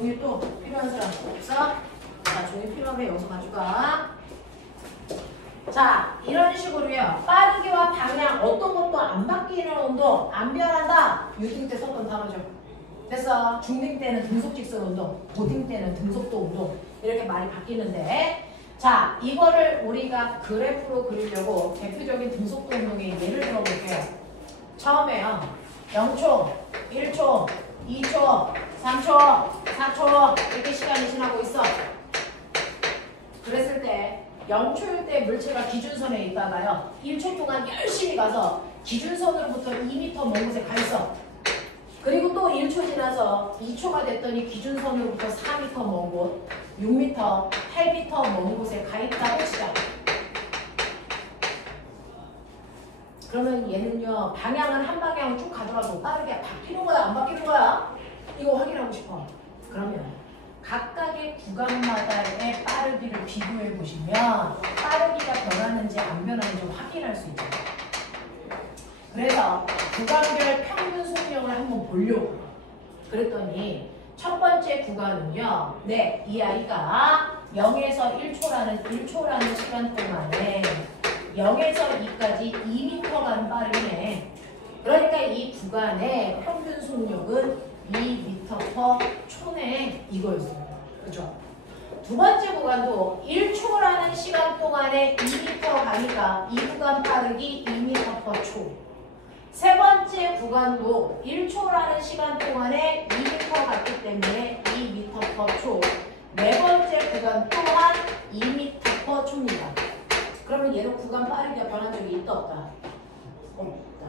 종이 또 필요한 사람 없어? 자, 종이 필요하면 여기서 가져가. 자, 이런 식으로요. 빠르기와 방향 어떤 것도 안 바뀌는 운동, 안 변한다. 유딩 때 썼던 단어죠. 됐어. 중딩 때는 등속 직선 운동, 고딩 때는 등속도 운동. 이렇게 말이 바뀌는데, 자, 이거를 우리가 그래프로 그리려고 대표적인 등속도 운동의 예를 들어볼게요. 처음에요. 0초, 1초, 2초, 3초, 4초 이렇게 시간이 지나고 있어. 그랬을 때 0초일 때 물체가 기준선에 있다가요. 1초 동안 열심히 가서 기준선으로부터 2m 먼 곳에 가 있어. 그리고 또 1초 지나서 2초가 됐더니 기준선으로부터 4m 먼 곳, 6m, 8m 먼 곳에 가 있다고 치자. 그러면 얘는요. 방향은 한 방향 쭉 가더라도 빠르게 바뀌는 거야? 안 바뀌는 거야? 이거 확인하고 싶어. 그러면 각각의 구간마다의 빠르기를 비교해 보시면 빠르기가 변하는지 안 변하는지 확인할 수 있죠. 그래서 구간별 평균 속력을 한번 보려고. 그랬더니 첫 번째 구간은요. 네, 이 아이가 0에서 1초라는 시간 동안에 0에서 2까지 2m 가는 빠르기네. 그러니까 이 구간의 평균 속력은 2m/초네. 이거였어요. 그죠? 두 번째 구간도 1초라는 시간 동안에 2m 가니까 이 구간 빠르기 2m/초. 세 번째 구간도 1초라는 시간 동안에 2m 갔기 때문에 2m/초. 네 번째 구간 또한 2m/초입니다. 그러면 얘는 구간 빠르기가 변한 적이 있다 없다? 없다.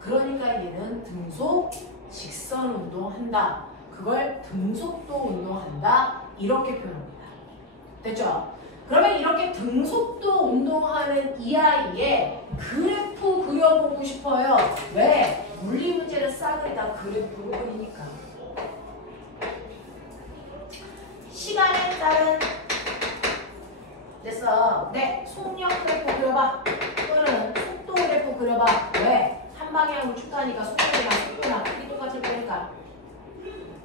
그러니까 얘는 등속 직선 운동한다. 그걸 등속도 운동한다. 이렇게 표현합니다. 됐죠? 그러면 이렇게 등속도 운동하는 이 아이의 그래프 그려보고 싶어요. 왜? 물리 문제는 싸그리 다 그래프로 그리니까. 시간에 따른 됐어. 네, 속력 그래프 그려봐. 또는 속도 그래프 그려봐. 왜? 한 방향으로 쭉 가니까 속도나 속도나 크기 똑같을 거니까.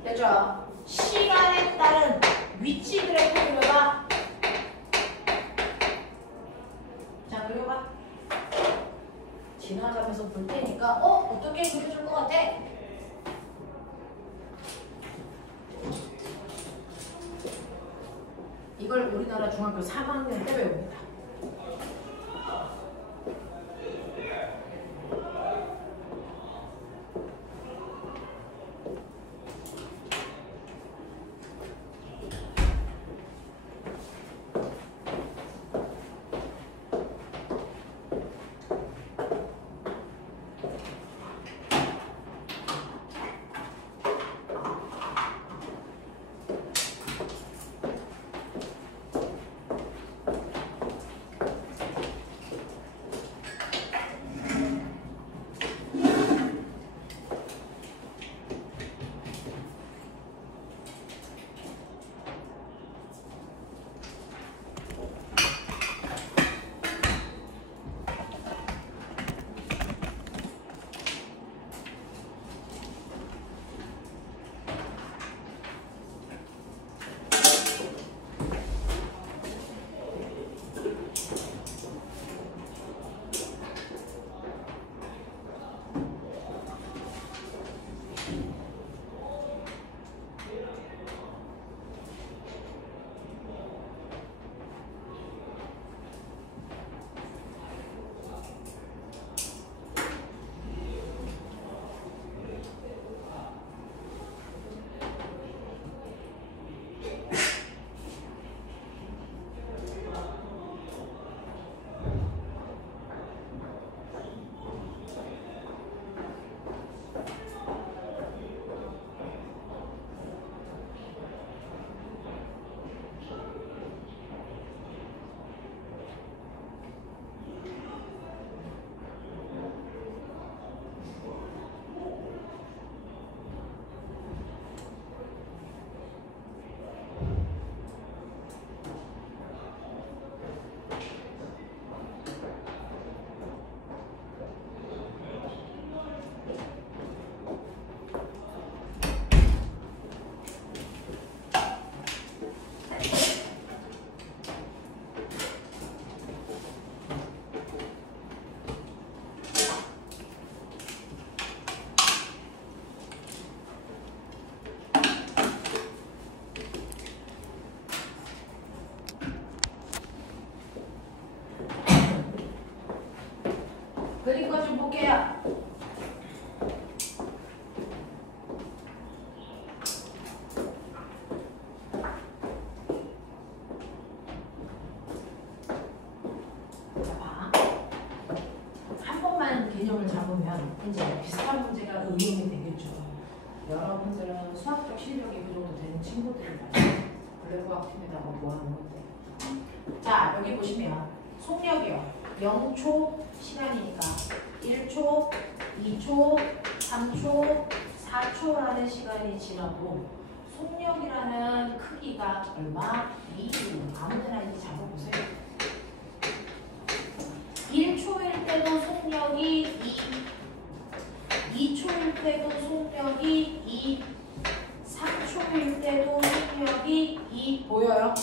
됐죠? 시간에 따른 위치 그래프 그려봐. 자, 그려봐. 지나가면서 볼 테니까 어떻게 그려줄 것 같아? 이걸 우리나라 중학교 3학년 때 배웁니다. 그러면 이제 비슷한 문제가 응용이 되겠죠. 여러분들은 수학적 실력이 그 정도 되는 친구들을 말이에요. 블랙과학팀에다가 모아놓은 건데. 자, 여기 보시면 속력이요. 0초 시간이니까 1초, 2초, 3초, 4초라는 시간이 지나도 속력이라는 크기가 얼마? 2. 아무데나 이제 잡아보세요. 1초일 때도 속력이 2, 2초일 때도 속력이 2, 3초일 때도 속력이 2 보여요?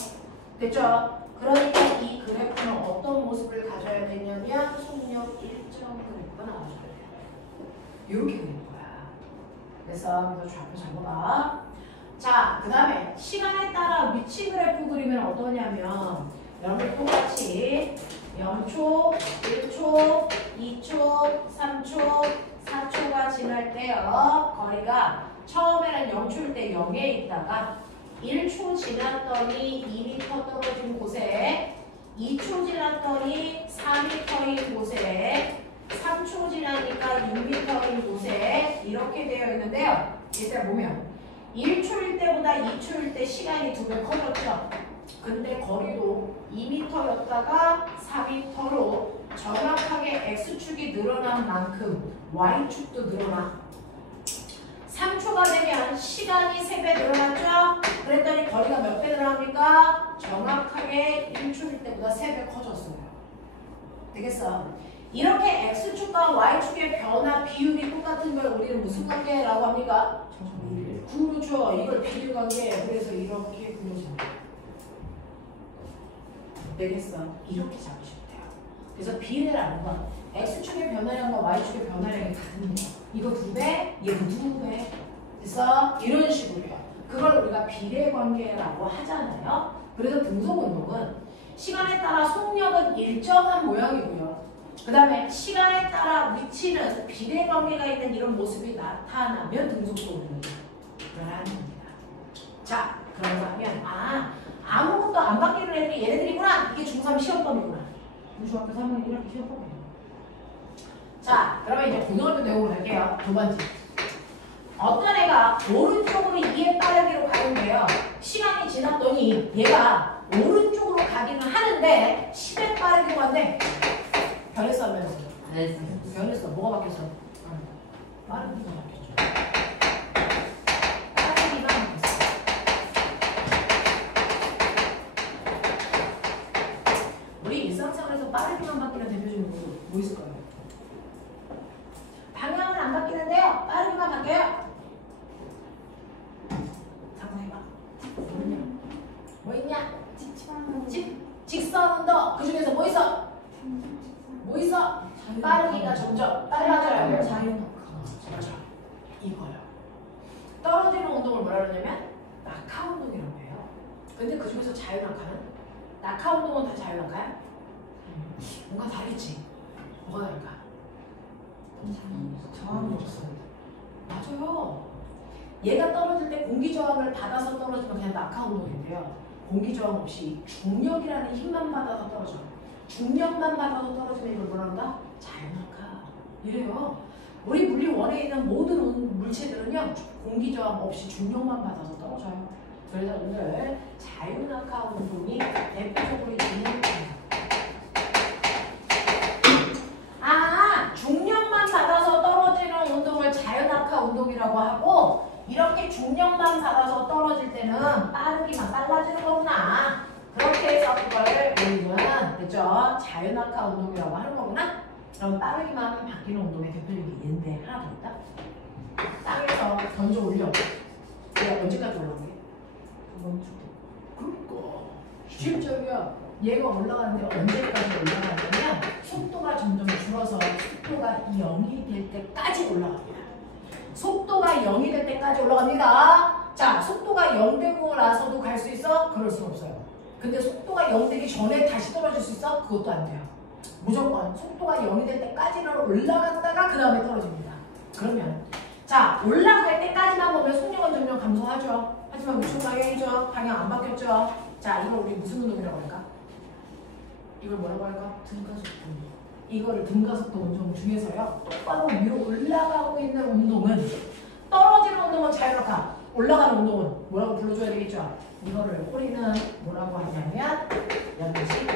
됐죠? 그러니까 이 그래프는 어떤 모습을 가져야 되냐면 속력 일정 그래프가 나와줘야 돼요. 이렇게 그릴 거야. 그래서 이거 좌표 잡아봐. 자, 그 다음에 시간에 따라 위치 그래프 그리면 어떠냐면 여러분 똑같이 0초, 1초, 2초, 3초, 4초가 지날 때요. 거리가 처음에는 0초일 때 0에 있다가 1초 지났더니 2m 떨어진 곳에 2초 지났더니 4m인 곳에 3초 지나니까 6m인 곳에 이렇게 되어 있는데요. 일단 보면 1초일 때보다 2초일 때 시간이 2배 커졌죠. 근데 거리도 2m였다가 4m로 정확하게 X축이 늘어난 만큼 Y축도 늘어나. 3초가 되면 시간이 3배 늘어났죠? 그랬더니 거리가 몇 배 늘어납니까? 정확하게 1초일 때보다 3배 커졌어요. 되겠어? 이렇게 X축과 Y축의 변화 비율이 똑같은 걸 우리는 무슨 관계라고 합니까? 그렇죠. 이걸 비례관계. 그래서 이렇게 그려집니다. 되겠어? 이렇게 잡으시면 돼요. 그래서 비례라는 건 X축의 변화량과 Y축의 변화량이 같습니다. 이거 2배, 얘도 2배. 그래서 이런 식으로요. 그걸 우리가 비례관계라고 하잖아요. 그래서 등속운동은 시간에 따라 속력은 일정한 모양이고요. 그 다음에 시간에 따라 위치는 비례관계가 있는 이런 모습이 나타나면 등속운동이라는 겁니다. 자, 그런가 하면 아무것도 안 바뀌는 애들이 얘네들이구나. 이게 중3 시험범이구나. 중학교 3학년 1학기 시험범이에요. 자, 그러면 이제 고등학교 내용으로 갈게요. 두 번째. 어떤 애가 오른쪽으로 2에 빠르기로 가는데요. 시간이 지났더니 얘가 오른쪽으로 가기는 하는데 10에 빠르기로 간대. 변했어, 안 변했어? 변했어. 뭐가 바뀌었어? 빠르기가 바뀌었죠. 빠르기가 바뀌었어. 우리 일상생활에서 빠르기만 바뀌는 대표적인 뭐 있을까요? 방향은 안 바뀌는데요. 빠르기만 바뀌어요. 상상해봐. 뭐 있냐? 직선 운동. 그 중에서 뭐 있어? 뭐 있어? 빠르기가 점점 빨라져요. 자유낙하. 맞아. 이거요. 떨어지는 운동을 뭐라 그러냐면 낙하 운동이라고 해요. 근데 그 중에서 자유낙하는? 낙하 운동은 다 자유낙하야? 뭔가 다르지? 뭐가 다를까? 저항이 없어요. 맞아요. 얘가 떨어질 때 공기 저항을 받아서 떨어지면 그냥 낙하 운동인데요. 공기 저항 없이 중력이라는 힘만 받아서 떨어져. 중력만 받아서 떨어지면 이걸 뭐라 한다? 자유낙하. 이래요. 우리 물리 원에 있는 모든 물체들은요. 공기 저항 없이 중력만 받아서 떨어져요. 그래서 오늘 자유낙하 운동이 대표적으로 진행됩니다. 중력만 받아서 떨어지는 운동을 자유낙하 운동이라고 하고 이렇게 중력만 받아서 떨어질 때는 빠르기만 빨라지는 거구나. 그렇게 해서 그걸 우리는 그죠? 자유낙하 운동이라고 하는 거구나. 그럼 빠르기만 바뀌는 운동의 대표적인 예인데 하나 더 있다. 땅에서 던져 올려. 얘가 언제까지 올라오게? 그러니까 실적이야. 얘가 올라가는데 언제까지 올라가냐면 속도가 점점 줄어서 속도가 0이 될 때까지 올라갑니다. 속도가 0이 될 때까지 올라갑니다. 자, 속도가 0 되고 나서도 갈 수 있어? 그럴 수 없어요. 근데 속도가 0 되기 전에 다시 떨어질 수 있어? 그것도 안 돼요. 무조건 속도가 0이 될 때까지는 올라갔다가 그 다음에 떨어집니다. 그러면 자, 올라갈 때까지만 보면 속력은 점점 감소하죠. 하지만 우측 방향이죠. 방향 안 바뀌었죠. 자, 이걸 우리 무슨 운동이라고 할까? 이걸 뭐라고 할까? 등가속도. 이거를 등가속도 운동 중에서요. 똑바로 위로 올라가고 있는 운동은 떨어지는 운동은 자유롭다. 올라가는 운동은 뭐라고 불러줘야 되겠죠? 이거를 우리는 뭐라고 하냐면 연식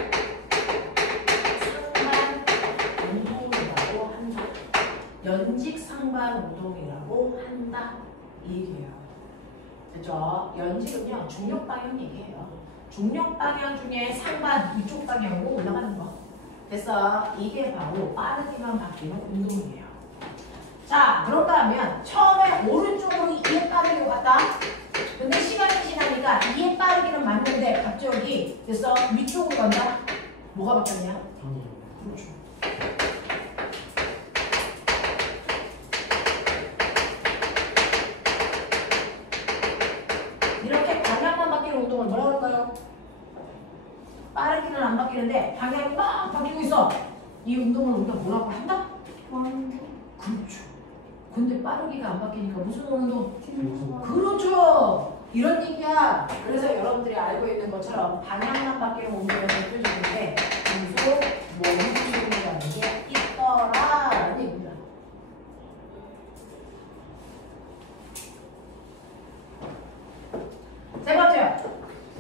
상반 운동이라고 한다. 연직 상반 운동이라고 한다. 이 얘기예요. 됐죠? 연직은요 중력 방향 얘기해요. 중력 방향 중에 상반 이쪽 방향으로 올라가는 거. 됐어. 이게 바로 빠르기만 바뀌는 운동이에요. 자, 그런가 하면 처음에 오른쪽으로 2의 빠르기로 갔다. 근데 시간이 지나니까 2의 빠르기는 맞는데 갑자기 됐어. 위쪽으로 간다. 뭐가 바뀌었냐? 그렇죠. 이렇게 방향만 바뀌는 운동을 뭐라고 할까요? 빠르기는 안 바뀌는데 방향이 막 바뀌고 있어. 이 운동을 우리가 뭐라고 한다? 완전 그렇죠. 근데 빠르기가 안 바뀌니까 무슨 운동? 등가속. 그렇죠. 이런 얘기야. 그래서 여러분들이 알고 있는 것처럼 방향만 바뀌는 운동의 대표적인데 계속 몸운동이라는 게 있더라라는 얘기입니다. 세 번째,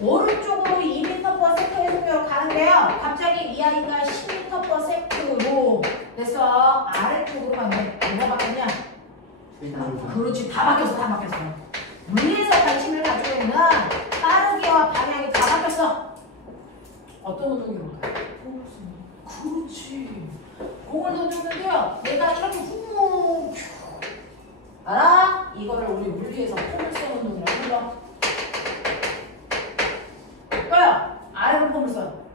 오른쪽으로 2m/s의 속도로 가는데요. 갑자기 이 아이가 10m/s로 그래서 아래쪽으로 가는데 뭐가 바뀌었냐? 그렇지, 다 바뀌었어, 다 바뀌었어. 물리에서 관심을 가지고 있는 빠르기와 방향이 다 바뀌었어. 어떤 운동이로 갈까요? 그렇지. 공을 던졌는데요. 내가 이렇게 후 알아? 이거를 우리 물리에서 포물선 운동이라고 불러. 뭐야? 아래로 포물선.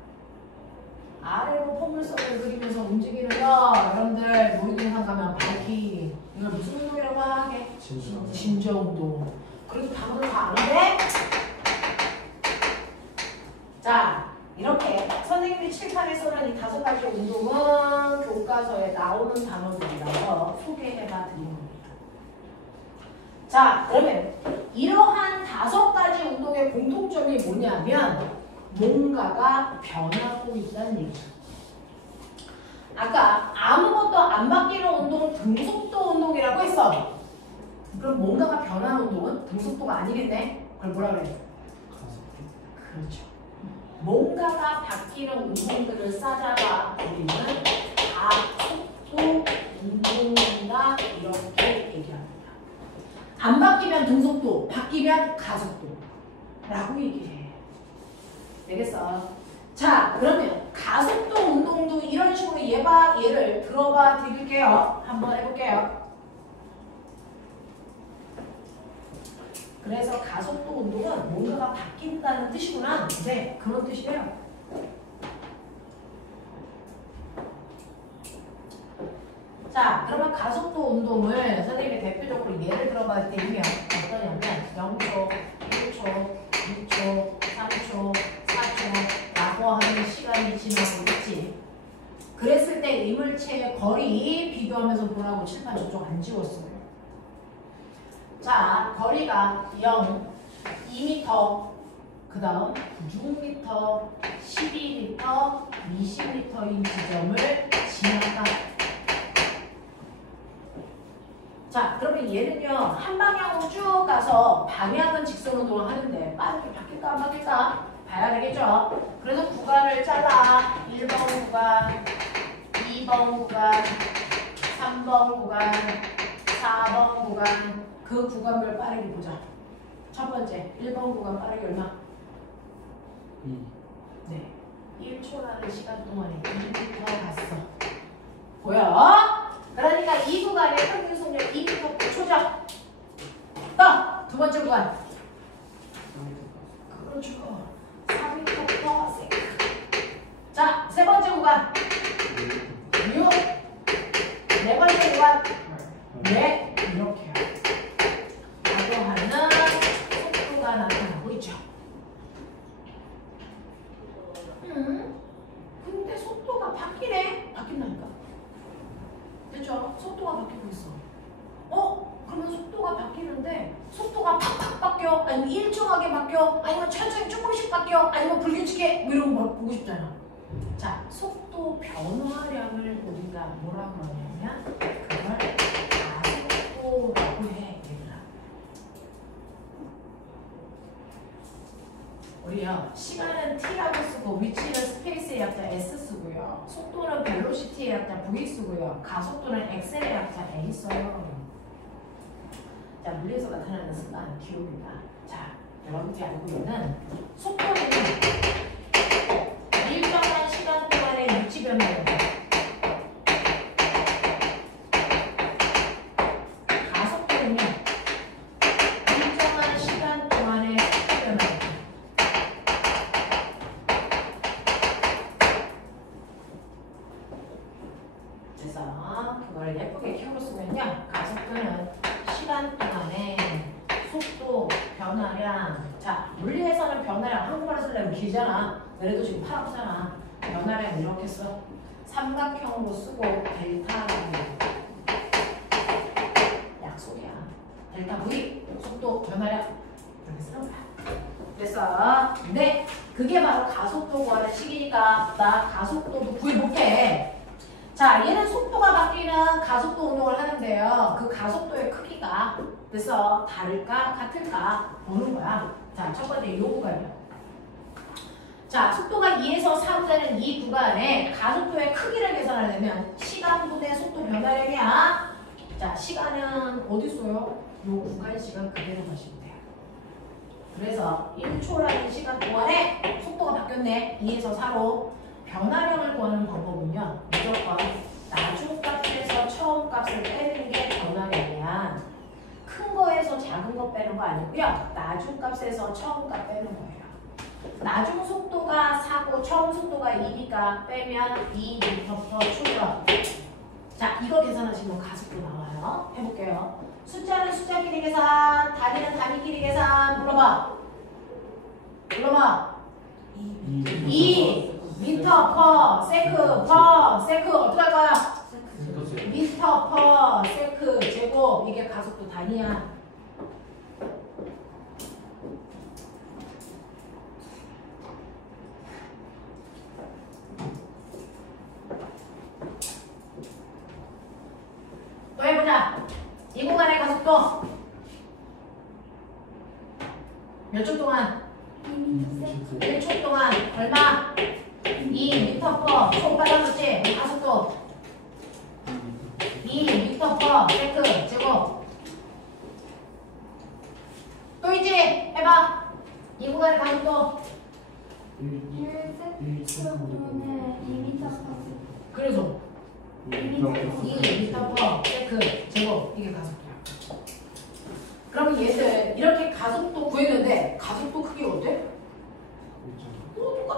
아래로 포물선을 그리면서 움직이는 거. 여러분들 놀이동산 가면 바이킹. 이걸 무슨 운동이라고 하게? 진저 운동. 그래도 단어를 다 아는데? 자, 이렇게 선생님이 칠판에 써놓은 이 5가지 운동은 교과서에 나오는 단어들이라서 소개해봐 드리는 겁니다. 자, 그러면 이러한 5가지 운동의 공통점이 뭐냐면 뭔가가 변하고 있다는 얘기죠. 아까 아무것도 안 바뀌는 운동은 등속도 운동이라고 했어. 그럼 뭔가가 변하는 운동은 등속도가 아니겠네? 그걸 뭐라 그래? 그렇죠. 뭔가가 바뀌는 운동들을 싸잡아 우리는 가속도 운동이다 이렇게 얘기합니다. 안 바뀌면 등속도, 바뀌면 가속도라고 얘기해. 되겠어? 자, 그러면 가속도 운동도 이런 식으로 예를 들어봐 드릴게요. 한번 해볼게요. 그래서 가속도 운동은 뭔가가 바뀐다는 뜻이구나. 네, 그런 뜻이에요. 자, 그러면 가속도 운동을 선생님이 대표적으로 예를 들어봐 드리면 어떠냐면 0초, 1초, 2초, 3초, 4초 라고 하는 시간이 지나고 있지. 그랬을 때 이물체의 거리 비교하면서 보라고 칠판 저쪽 안 지웠어요. 자, 거리가 0, 2m, 그 다음 6m, 12m, 20m인 지점을 지나다. 자, 그러면 얘는요, 한 방향으로 쭉 가서 방향은 직선 운동을 하는데 빠르게 바뀔까 안 바뀔까? 봐야 되겠죠? 그래서 구간을 잘라. 1번 구간, 2번 구간, 3번 구간, 4번 구간. 그 구간별 빠르게 보자. 첫 번째, 1번 구간 빠르게 얼마? 네. 1초라는 시간 동안에 2m 갔어. 보여? 그러니까 이 구간의 평균 속력 2m 초죠. 또! 두 번째 구간. 그렇죠. 4m/s. 자, 세 번째 구간. 6. 네 번째 구간. 네. 이렇게요. 라고 하는 속도가 나타나고 있죠. 근데 속도가 바뀌네? 바뀐다니까. 됐죠? 속도가 바뀌고 있어. 그러면 속도가 바뀌는데 속도가 팍팍 바뀌어? 아니면 일정하게 바뀌어? 아니면 천천히 조금씩 바뀌어? 아니면 불규칙해? 뭐 이런 거 보고 싶잖아. 자, 속도 변화량을 우리가 뭐라고 하냐면 그걸 가속도라고 해. 얘들아. 우리요 시간은 t라고 쓰고 위치는 스페이스의 약자 s 쓰고요. 속도는 벨로시티의 약자 v 쓰고요. 가속도는 x의 약자 a 써요. 자, 물리에서 나타나는 순간 기록입니다. 자, 여러분들이 알고 있는 속도는 일정한 시간 동안의 위치 변화를 가속도는요 일정한 시간 동안의 속도 변화를 그래서 그걸 예쁘게 키우고 쓰면요 가속도는 시간 동안의 속도 변화량. 자, 물리에서는 변화량 한국말로 쓰려면 길잖아. 그래도 지금 파랗잖아. 변화량 이렇게 써. 삼각형으로 쓰고 델타라고 약속이야. 델타 V 속도 변화량 이렇게 쓰는 거야. 그래서 근데 그게 바로 가속도 구하는 식이니까 나 가속도도 구해볼게. 자, 얘는 속도가 바뀌는 가속도 운동을 하는데요. 그 가속도의 크기가 그래서 다를까 같을까 보는 거야. 자, 첫 번째 요 구간이요. 자, 속도가 2에서 4로 되는 이 구간에 가속도의 크기를 계산하려면 시간분의 속도 변화량이야. 자, 시간은 어디 있어요? 요 구간 시간 그대로 가시면 돼요. 그래서 1초라는 시간 동안에 속도가 바뀌었네. 2에서 4로. 변화량을 구하는 방법은요. 무조건 나중값에서 처음값을 빼는 게 변화량이야. 큰 거에서 작은 거 빼는 거 아니고요. 나중값에서 처음값 빼는 거예요. 나중 속도가 4고 처음 속도가 2니까 빼면 2m/초죠. 자, 이거 계산하시면 가속도 나와요. 해볼게요. 숫자는 숫자끼리 계산, 단위는 단위끼리 계산. 불러봐. 2 미터 퍼 세크 어떻게 할 거야? 미터 퍼 세크 제곱. 이게 가속도 단위야. 또 해보자. 이 공간의 가속도 몇 초 동안? 1초 동안 얼마? 2m 초 빨라졌지? 가속도 2m 세크 제곱. 또 있지? 해봐. 이 구간의 가속도 1cm분의 2m/s. 그래서 2m 세크 제곱. 이게 가속도야. 그럼 얘들 이렇게 가속도 구했는데 가속도 크기가 어때?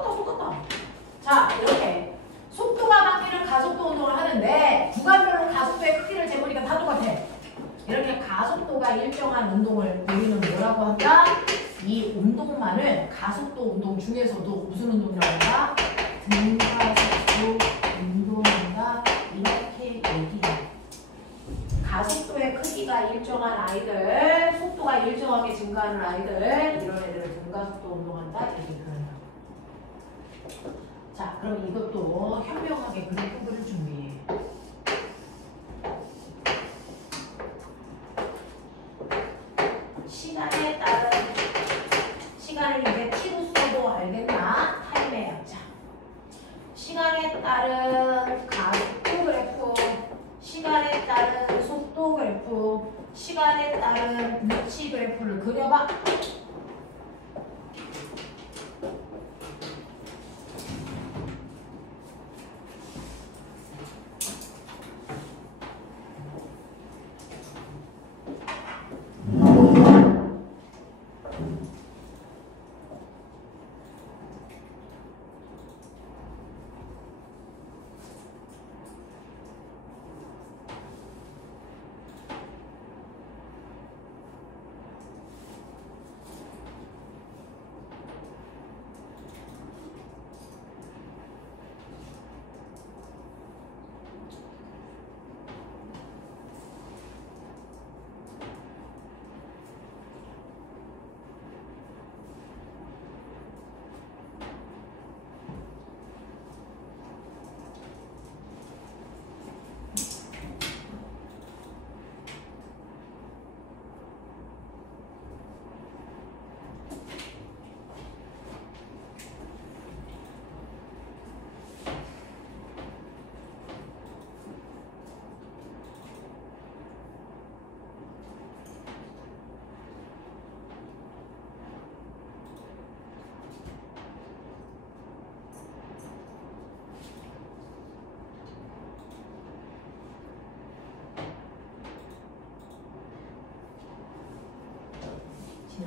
똑같다. 자, 이렇게 속도가 바뀌는 가속도 운동을 하는데 구간별로 가속도의 크기를 재보니까 다 똑같아. 이렇게 가속도가 일정한 운동을 우리는 뭐라고 한다? 이 운동만을 가속도 운동 중에서도 무슨 운동이라고 한다? 등가속도 운동한다. 이렇게 얘기해. 가속도의 크기가 일정한 아이들, 속도가 일정하게 증가하는 아이들, 이런 애들을 등가속도 운동한다. 얘기를 한다. 자, 그럼 이것도 현명하게 그래프를 준비해. 시간에 따른 시간을 이제 t로 써도 알겠나? 타임의 약자. 시간에 따른 가속도 그래프, 시간에 따른 속도 그래프, 시간에 따른 위치 그래프를 그려봐.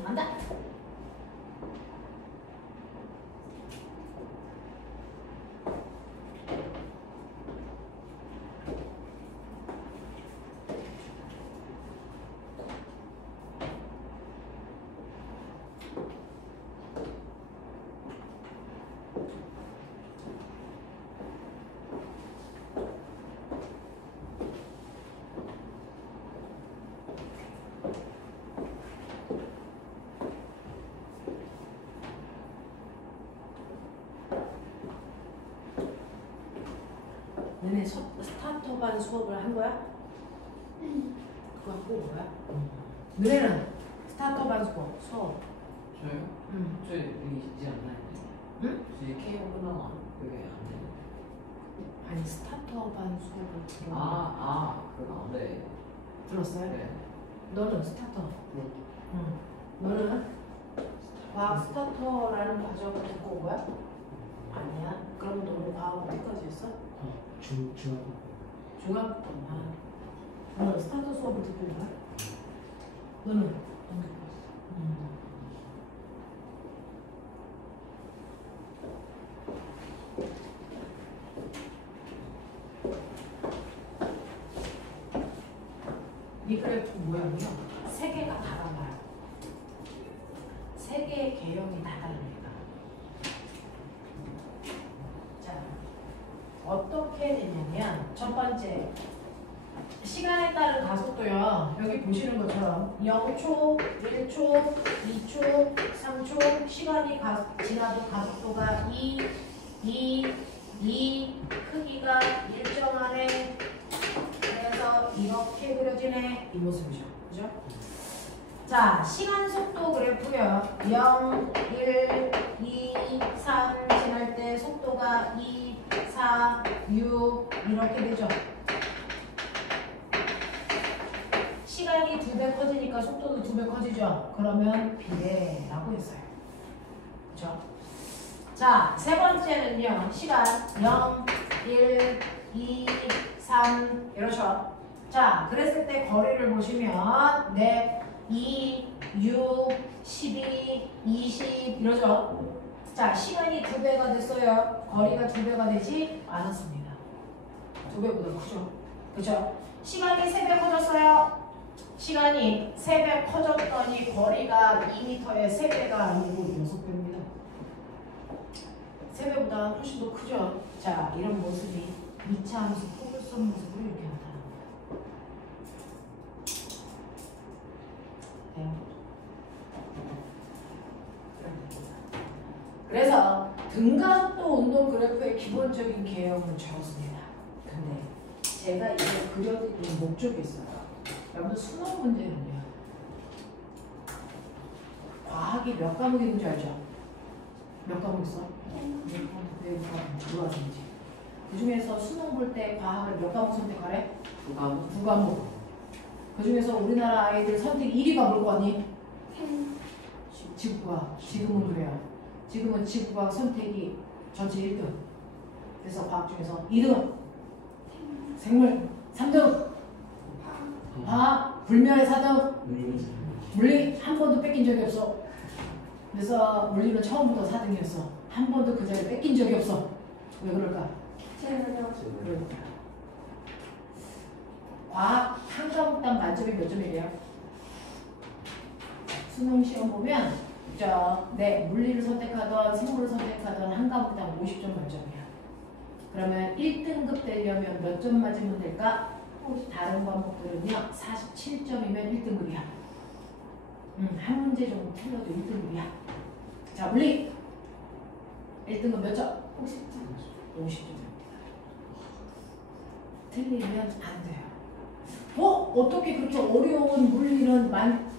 간다. 너네 스타터반 수업을 한 거야? 그거 하고 온 거야? 너네는 스타터반 수업. 저요? 응. 저희 여기 있지 않나요? 응? 저희 K가 끝나면 그게 안 돼요. 아니 스타터반 수업을 들어. 그거 네. 들었어요? 네. 너는 스타터. 네. 응. 너는 과학 스타터라는 과정을 듣고 온 거야? 아니야. 그럼 너는 과학 어디까지 했어? 중학교. 중학교만. 너는 스타터 수업을 듣고 온 거야? 너는? 이 그래프 모양이요. 세 개가 다 달라요. 세 개의 개형이 다 다릅니다. 자, 어떻게 되냐면 첫 번째 시간에 따른 가속도요. 여기 보시는 것처럼 0초, 1초, 2초, 3초 시간이 지나도 가속도가 2, 크기가 일정하네. 그래서 이렇게 그려지네. 이 모습이죠. 그죠? 자, 시간 속도 그래프요. 0, 1, 2, 3 지날 때 속도가 2, 4, 6 이렇게 되죠. 시간이 2배 커지니까 속도도 2배 커지죠. 그러면 비례라고 했어요. 그죠? 자, 세 번째는요. 시간 0, 1, 2, 3 이렇죠. 자, 그랬을 때 거리를 보시면 네, 2, 6, 12, 20 이러죠. 자, 시간이 2배가 됐어요. 거리가 2배가 되지 않았습니다. 2배보다 크죠. 그죠? 시간이 3배 커졌어요. 시간이 3배 커졌더니 거리가 2m에 3배가 아니고 6배입니다. 3배보다 훨씬 더 크죠. 자, 이런 모습이 2차 함수 포물선 모습으로 이렇게 나타납니다. 네. 그래서 등가속도 운동 그래프의 기본적인 개형을 적었습니다. 근데 제가 이걸 그려드리는 목적이 있어요. 여러분 수능 문제는요. 과학이 몇 과목 있는 줄 알죠? 몇 과목 있어? 네 과목 들어왔는지. 그 중에서 수능 볼 때 과학을 몇 과목 선택하래? 9과목. 9과목. 그 중에서 우리나라 아이들 선택 1위가 뭘 거니? 지구과학. 지금은 그래요. 지금은 지구과학 선택이 전체 1등. 그래서 과학 중에서 2등. 생물 3등. 과학 불멸의 4등. 물리 한 번도 뺏긴 적이 없어. 그래서 물리는 처음부터 4등이었어. 한 번도 그 자리 뺏긴 적이 없어. 왜 그럴까? 그러니까. 과학 한 과목당 만점이 몇 점이래요? 수능 시험 보면 물리를 선택하던 생물을 선택하던 한 과목당 50점 만점이야. 그러면 1등급 되려면 몇 점 맞으면 될까? 다른 과목들은요 47점이면 1등급이야. 한 문제 정도 틀려도 1등급이야. 자, 물리 1등급 몇 점? 50점. 50점입니다. 틀리면 안 돼요. 어떻게 그렇게 어려운 물리는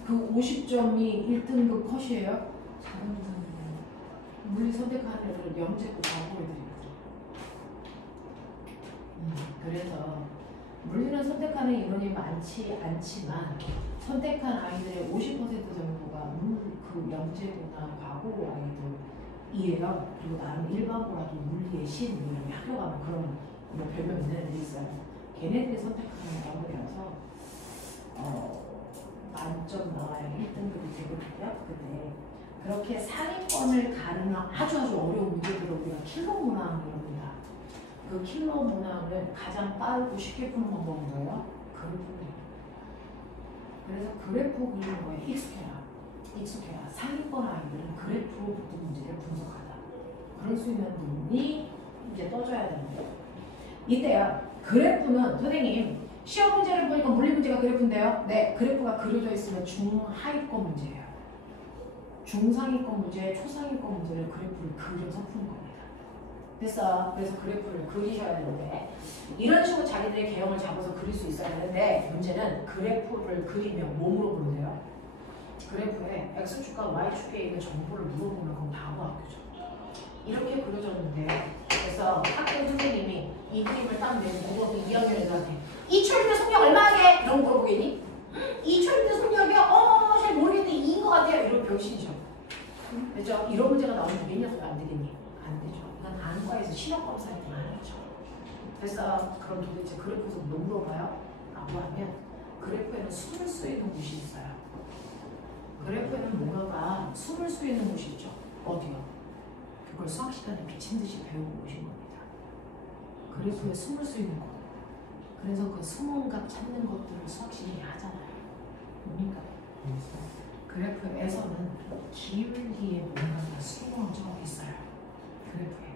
그 50점이 1등급 컷이에요? 물리 선택하는 애들은 염제고 과거해드립니다. 그래서 물리는 선택하는 인원이 많지 않지만 선택한 아이들의 50% 정도가 그 염제고나 과거 아이들이에요. 그리고 나는 일반고라도 물리의 신, 왜냐면 학교 가면 그런 별명 있는 애들이 있어요. 걔네들이 선택하는 과목이라서 만점 나와야 1등급이 되거든요. 근데 그렇게 상위권을 가르는 아주 어려운 문제들을 우리가 킬러 문항이라고 합니다. 그 킬러 문항을 가장 빠르고 쉽게 푸는 방법은 뭐예요? 그래프 그리는 거예요. 그래서 그래프 그리는 거에 익숙해라. 상위권 아이들은 그래프로부터 문제를 분석하다. 그럴 수 있는 눈이 이제 떠줘야 되는 거예요. 이때요. 그래프는 선생님 시험 문제를 보니까 물리 문제가 그래프인데요. 네, 그래프가 그려져 있으면 중하위권 문제예요. 중상위권 문제, 초상위권 문제를 그래프를 그려서 푸는 겁니다. 됐어. 그래서 그래프를 그리셔야 되는데 이런 식으로 자기들의 개형을 잡아서 그릴 수 있어야 되는데 문제는 그래프를 그리면 뭐 물어보는데요? 그래프에 X축과 Y축에 있는 정보를 물어보면 그건 바보 학교죠. 이렇게 그려졌는데 그래서 학교 선생님이 이 그림을 딱 내고 물어보고 2학년 애들한테 2초일 때 속력 얼마게? 이런 거 물어보겠니? 2초일 때 속력이요? 잘 모르겠는데 2인 것 같아요. 이런 병신이죠. 그렇죠? 이런 문제가 나오면 되겠냐? 안 되겠니? 안 되죠. 이건 안과에서 시력검사할 때만 하죠. 그래서 그럼 도대체 그래프에서 뭐 물어봐요? 라고 하면 그래프에는 숨을 수 있는 곳이 있어요. 그래프에는 뭔가가 숨을 수 있는 곳이 있죠. 어디요? 그걸 수학 시간에 미친 듯이 배우고 오신 겁니다. 그래프에 숨을 수 있는 곳. 그래서 그 숨은 값 찾는 것들을 수학 시간에 하잖아요. 뭡니까? 그래프에서는 기울기에 뭔가가 숨어져 있어요. 그래프에.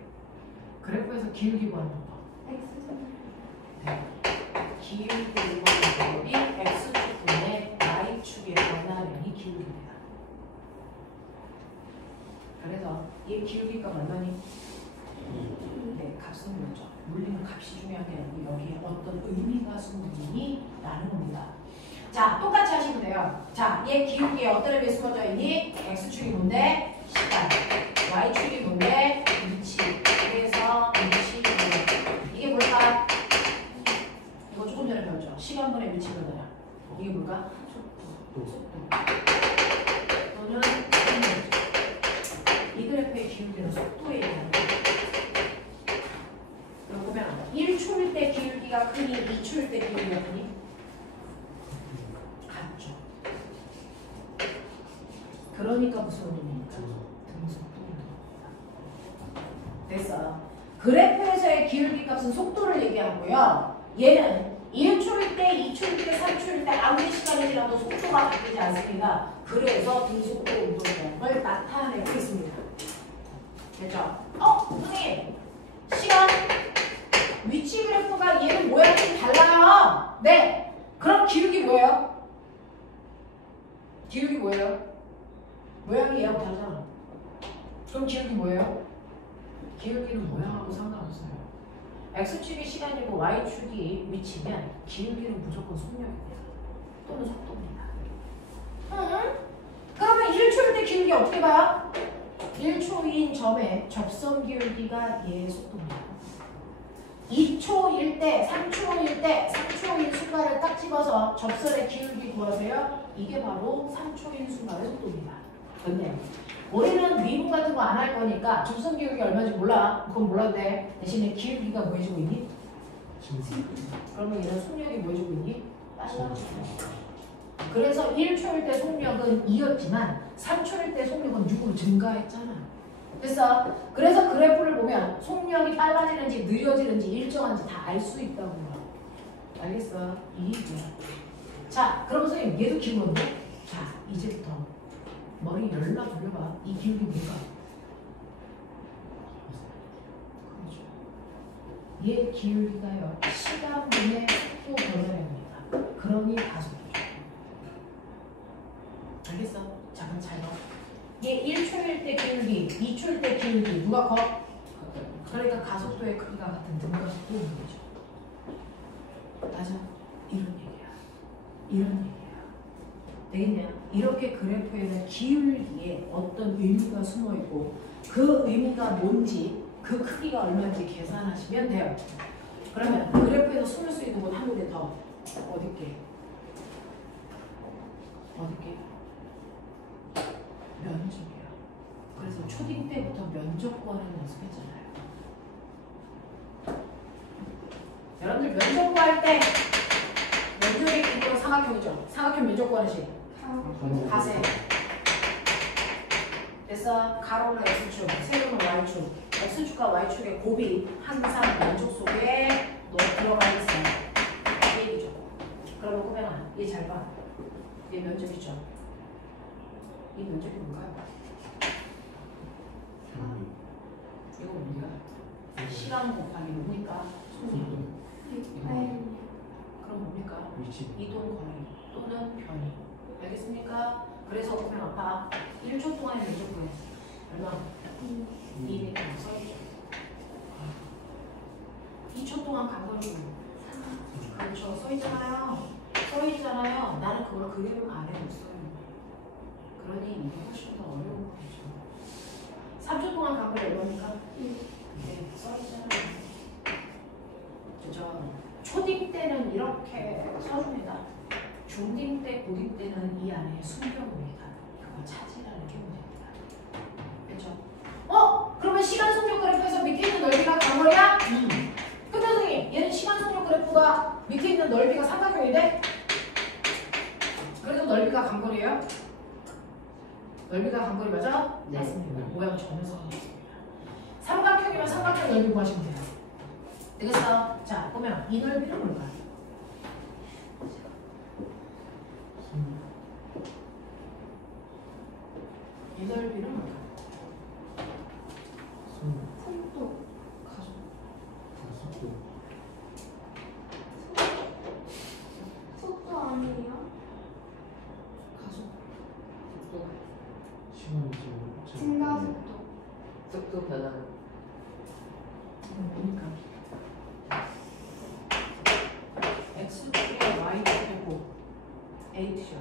그래프에서 기울기 구하는 방법. 네. 기울기 구하는 방법이 X축분의 Y축의 변화량이 기울기입니다. 그래서 이 기울기가 얼마니? 네, 값은 뭐죠? 물리는 값이 중요한 게 아니고 여기에 어떤 의미가 숨어있니? 라는 겁니다. 자, 똑같이 하시면 돼요. 자, 얘 기울기에 어떤 의미 숨어져 있니? X축이 뭔데? 시간. Y축이 뭔데? 위치. 그래서 위치. 이게 뭘까? 이거 조금 전에 배웠죠? 시간분의 위치 변화량. 이게 뭘까? 속도. 또는 이 그래프의 기울기는 속도에 의한 거예요. 그럼 보면 1초일 때 기울기가 크니 2초일 때 기울기가 크니? 같죠. 그러니까 무슨 운동입니까? 등속도 운동입니다. 됐어. 그래프에서의 기울기 값은 속도를 얘기하고요. 얘는 1초일 때, 2초일 때, 3초일 때 아무리 시간이 지나도 속도가 바뀌지 않습니다. 그래서 등속도 운동량을 나타내고 있습니다. 됐죠? 선생님! 시간, 위치 그래프가 얘는 모양이 좀 달라요. 네! 그럼 기울기 뭐예요? 기울기 뭐예요? 모양이 얘하고 다르잖아. 그럼 기울기 뭐예요? 기울기는 모양하고 상관없어요. X축이 시간이고 Y축이 위치면 기울기는 무조건 속력입니다. 또는 속도입니다. 그러면 1초일 때 기울기 어떻게 봐요? 1초인 점의 접선 기울기가 얘의 속도입니다. 2초일 때, 3초일 때, 3초인 순간을 딱 집어서 접선의 기울기 구하세요. 이게 바로 3초인 순간의 속도입니다. 근데 우리는 미분 같은 거 안 할 거니까 접선 기울기 얼마인지 몰라. 그건 몰라도 돼. 대신에 기울기가 뭐 해주고 있니? 그러면 얘는 속력이 뭐 해주고 있니? 빨라지고. 그래서 1초일 때 속력은 2였지만 3초일 때 속력은 6으로 증가했잖아. 됐어? 그래서 그래프를 보면 속력이 빨라지는지 느려지는지 일정한지 다 알 수 있다고요. 알겠어? 이해야. 자, 그럼 선생님 얘도 기울었네? 자, 이제부터 머리 열나 돌려봐. 이 기울기 뭔가? 그렇죠. 얘 기울기가요. 시간분의 속도 변화량입니다. 그러니 가속도죠. 알겠어? 자, 그럼 잘 봐. 얘 1초일 때 기울기, 2초일 때 기울기 누가 커? 그러니까 가속도의 크기가 같은 등가속도 있는 거죠. 맞아? 이런 얘기야. 이런 얘기야. 되겠냐? 이렇게 그래프에는 기울기에 어떤 의미가 숨어있고 그 의미가 뭔지 그 크기가 얼마인지 계산하시면 돼요. 그러면 그래프에서 숨을 수 있는 곳 한 군데 더. 어딜게? 어딜게? 면적이에요. 그래서 초딩 때부터 면적 구하는 연습했잖아요. 여러분들 면적 구할 때 면적의 기호가 삼각형이죠. 삼각형 면적 구하는 식. 가세. 그래서 가로는 X축, 세로는 Y축. X축과 Y축의 곱이 항상 면적 속에 들어가 있어요. 이 얘기죠. 그러면 꼬맹아, 얘 잘 봐. 얘 면적이죠. 이 면적이 뭔가요? 이거 뭡니까? 시간 곱하기 뭡니까? 그럼 뭡니까? 이동 거리 또는 변이. 알겠습니까? 그래서 보면 아빠 1초 동안의 면적 구해. 얼마? 2m 써있죠. 2초 동안 간 거리. 그렇죠. 써있잖아요. 써있잖아요. 나는 그걸 그림을 안 해줬어요. 그러니 이게 훨씬 더 어려운 거죠. 3초 동안 간 거리 얼마입니까? 네, 써있잖아요. 그죠? 초딩 때는 이렇게 써줍니다. 중딩 때, 고딩 때는 이 안에 숨겨봅니다. 그거 찾으라는 게 문제입니다. 그렇죠? 그러면 시간 속력 그래프에서 밑에 있는 넓이가 가로야? 근데 선생님, 얘는 시간 속력 그래프가 밑에 있는 넓이가 삼각형인데? 그래도 넓이가 간거리예요? 넓이가 간거리 맞아? 네. 맞습니다. 모양 전혀 상관없습니다. 삼각형이면 삼각형 넓이 구하시면 돼요. 되겠어? 자, 보면 이 넓이는 뭘까요? 이 넓이는 뭘까요? 속도. 속도 아니에요? 가속. 증가 속도. 속도 변화. 뭡니까? X축에 Y축에 곱 H죠.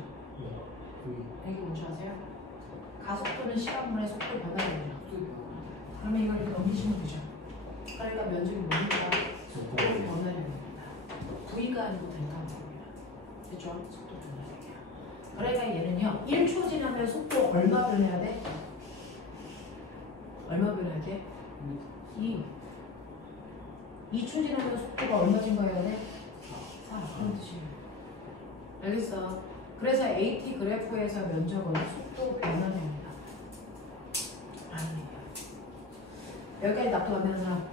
이게 뭔지 아세요? 가속도는 시간분의 속도 변화입니다. 그러면 이걸 이렇게 넘기시면 되죠. 그러니까 면적이 뭡니까? 속도 변화입니다. V가 아니고 델타입니다. 됐죠? 속도 변화입니다. 그러니까 얘는요. 1초 지나면 속도 얼마 변해야 돼? 얼마 변해야 돼? 2초 지나면 속도가 얼마인 거여야 돼? 4. 그런 뜻이에요. 알겠어? 그래서 AT 그래프에서 면적은 속도 변화입니다. 아닙니다. 여기까지 납득 안 되는 사람?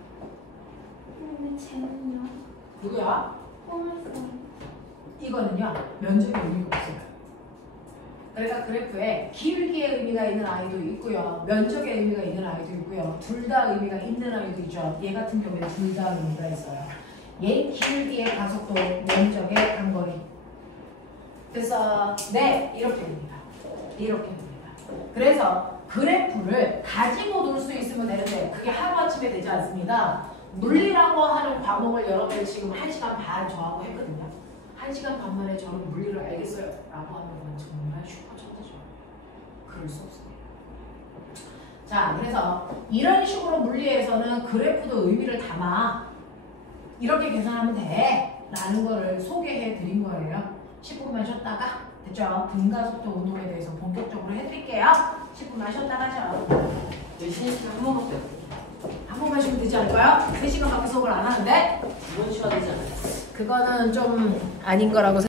근데 쟤는요? 누구야? 뻔했어요. 이거는요. 면적의 의미가 없어요. 그러니까 그래프에 길기의 의미가 있는 아이도 있고요. 면적의 의미가 있는 아이도 있고요. 둘 다 의미가 있는 아이도 있죠. 얘 같은 경우에는 둘 다 의미가 있어요. 얘 길기의 가속도, 면적의 간거리. 그래서 네, 이렇게 됩니다. 이렇게 됩니다. 그래서 그래프를 가지고 놀 수 있으면 되는데 그게 하루아침에 되지 않습니다. 물리라고 하는 과목을 여러분들 지금 1시간 반 저하고 했거든요. 1시간 반 만에 저는 물리를 알겠어요 라고 하는 건 정말 슈퍼천재죠. 그럴 수 없습니다. 자, 그래서 이런 식으로 물리에서는 그래프도 의미를 담아 이렇게 계산하면 돼 라는 거를 소개해 드린 거예요. 10분만 쉬었다가 됐죠? 등가속도 운동에 대해서 본격적으로 해드릴게요. 10분만 쉬었다가 하죠. 열심히 한 번밖에 없어. 한 번만 쉬면 되지 않을까요? 3시간밖에 수업을 안 하는데 이번 쉬어야 되지 않아요? 그거는 좀 아닌 거라고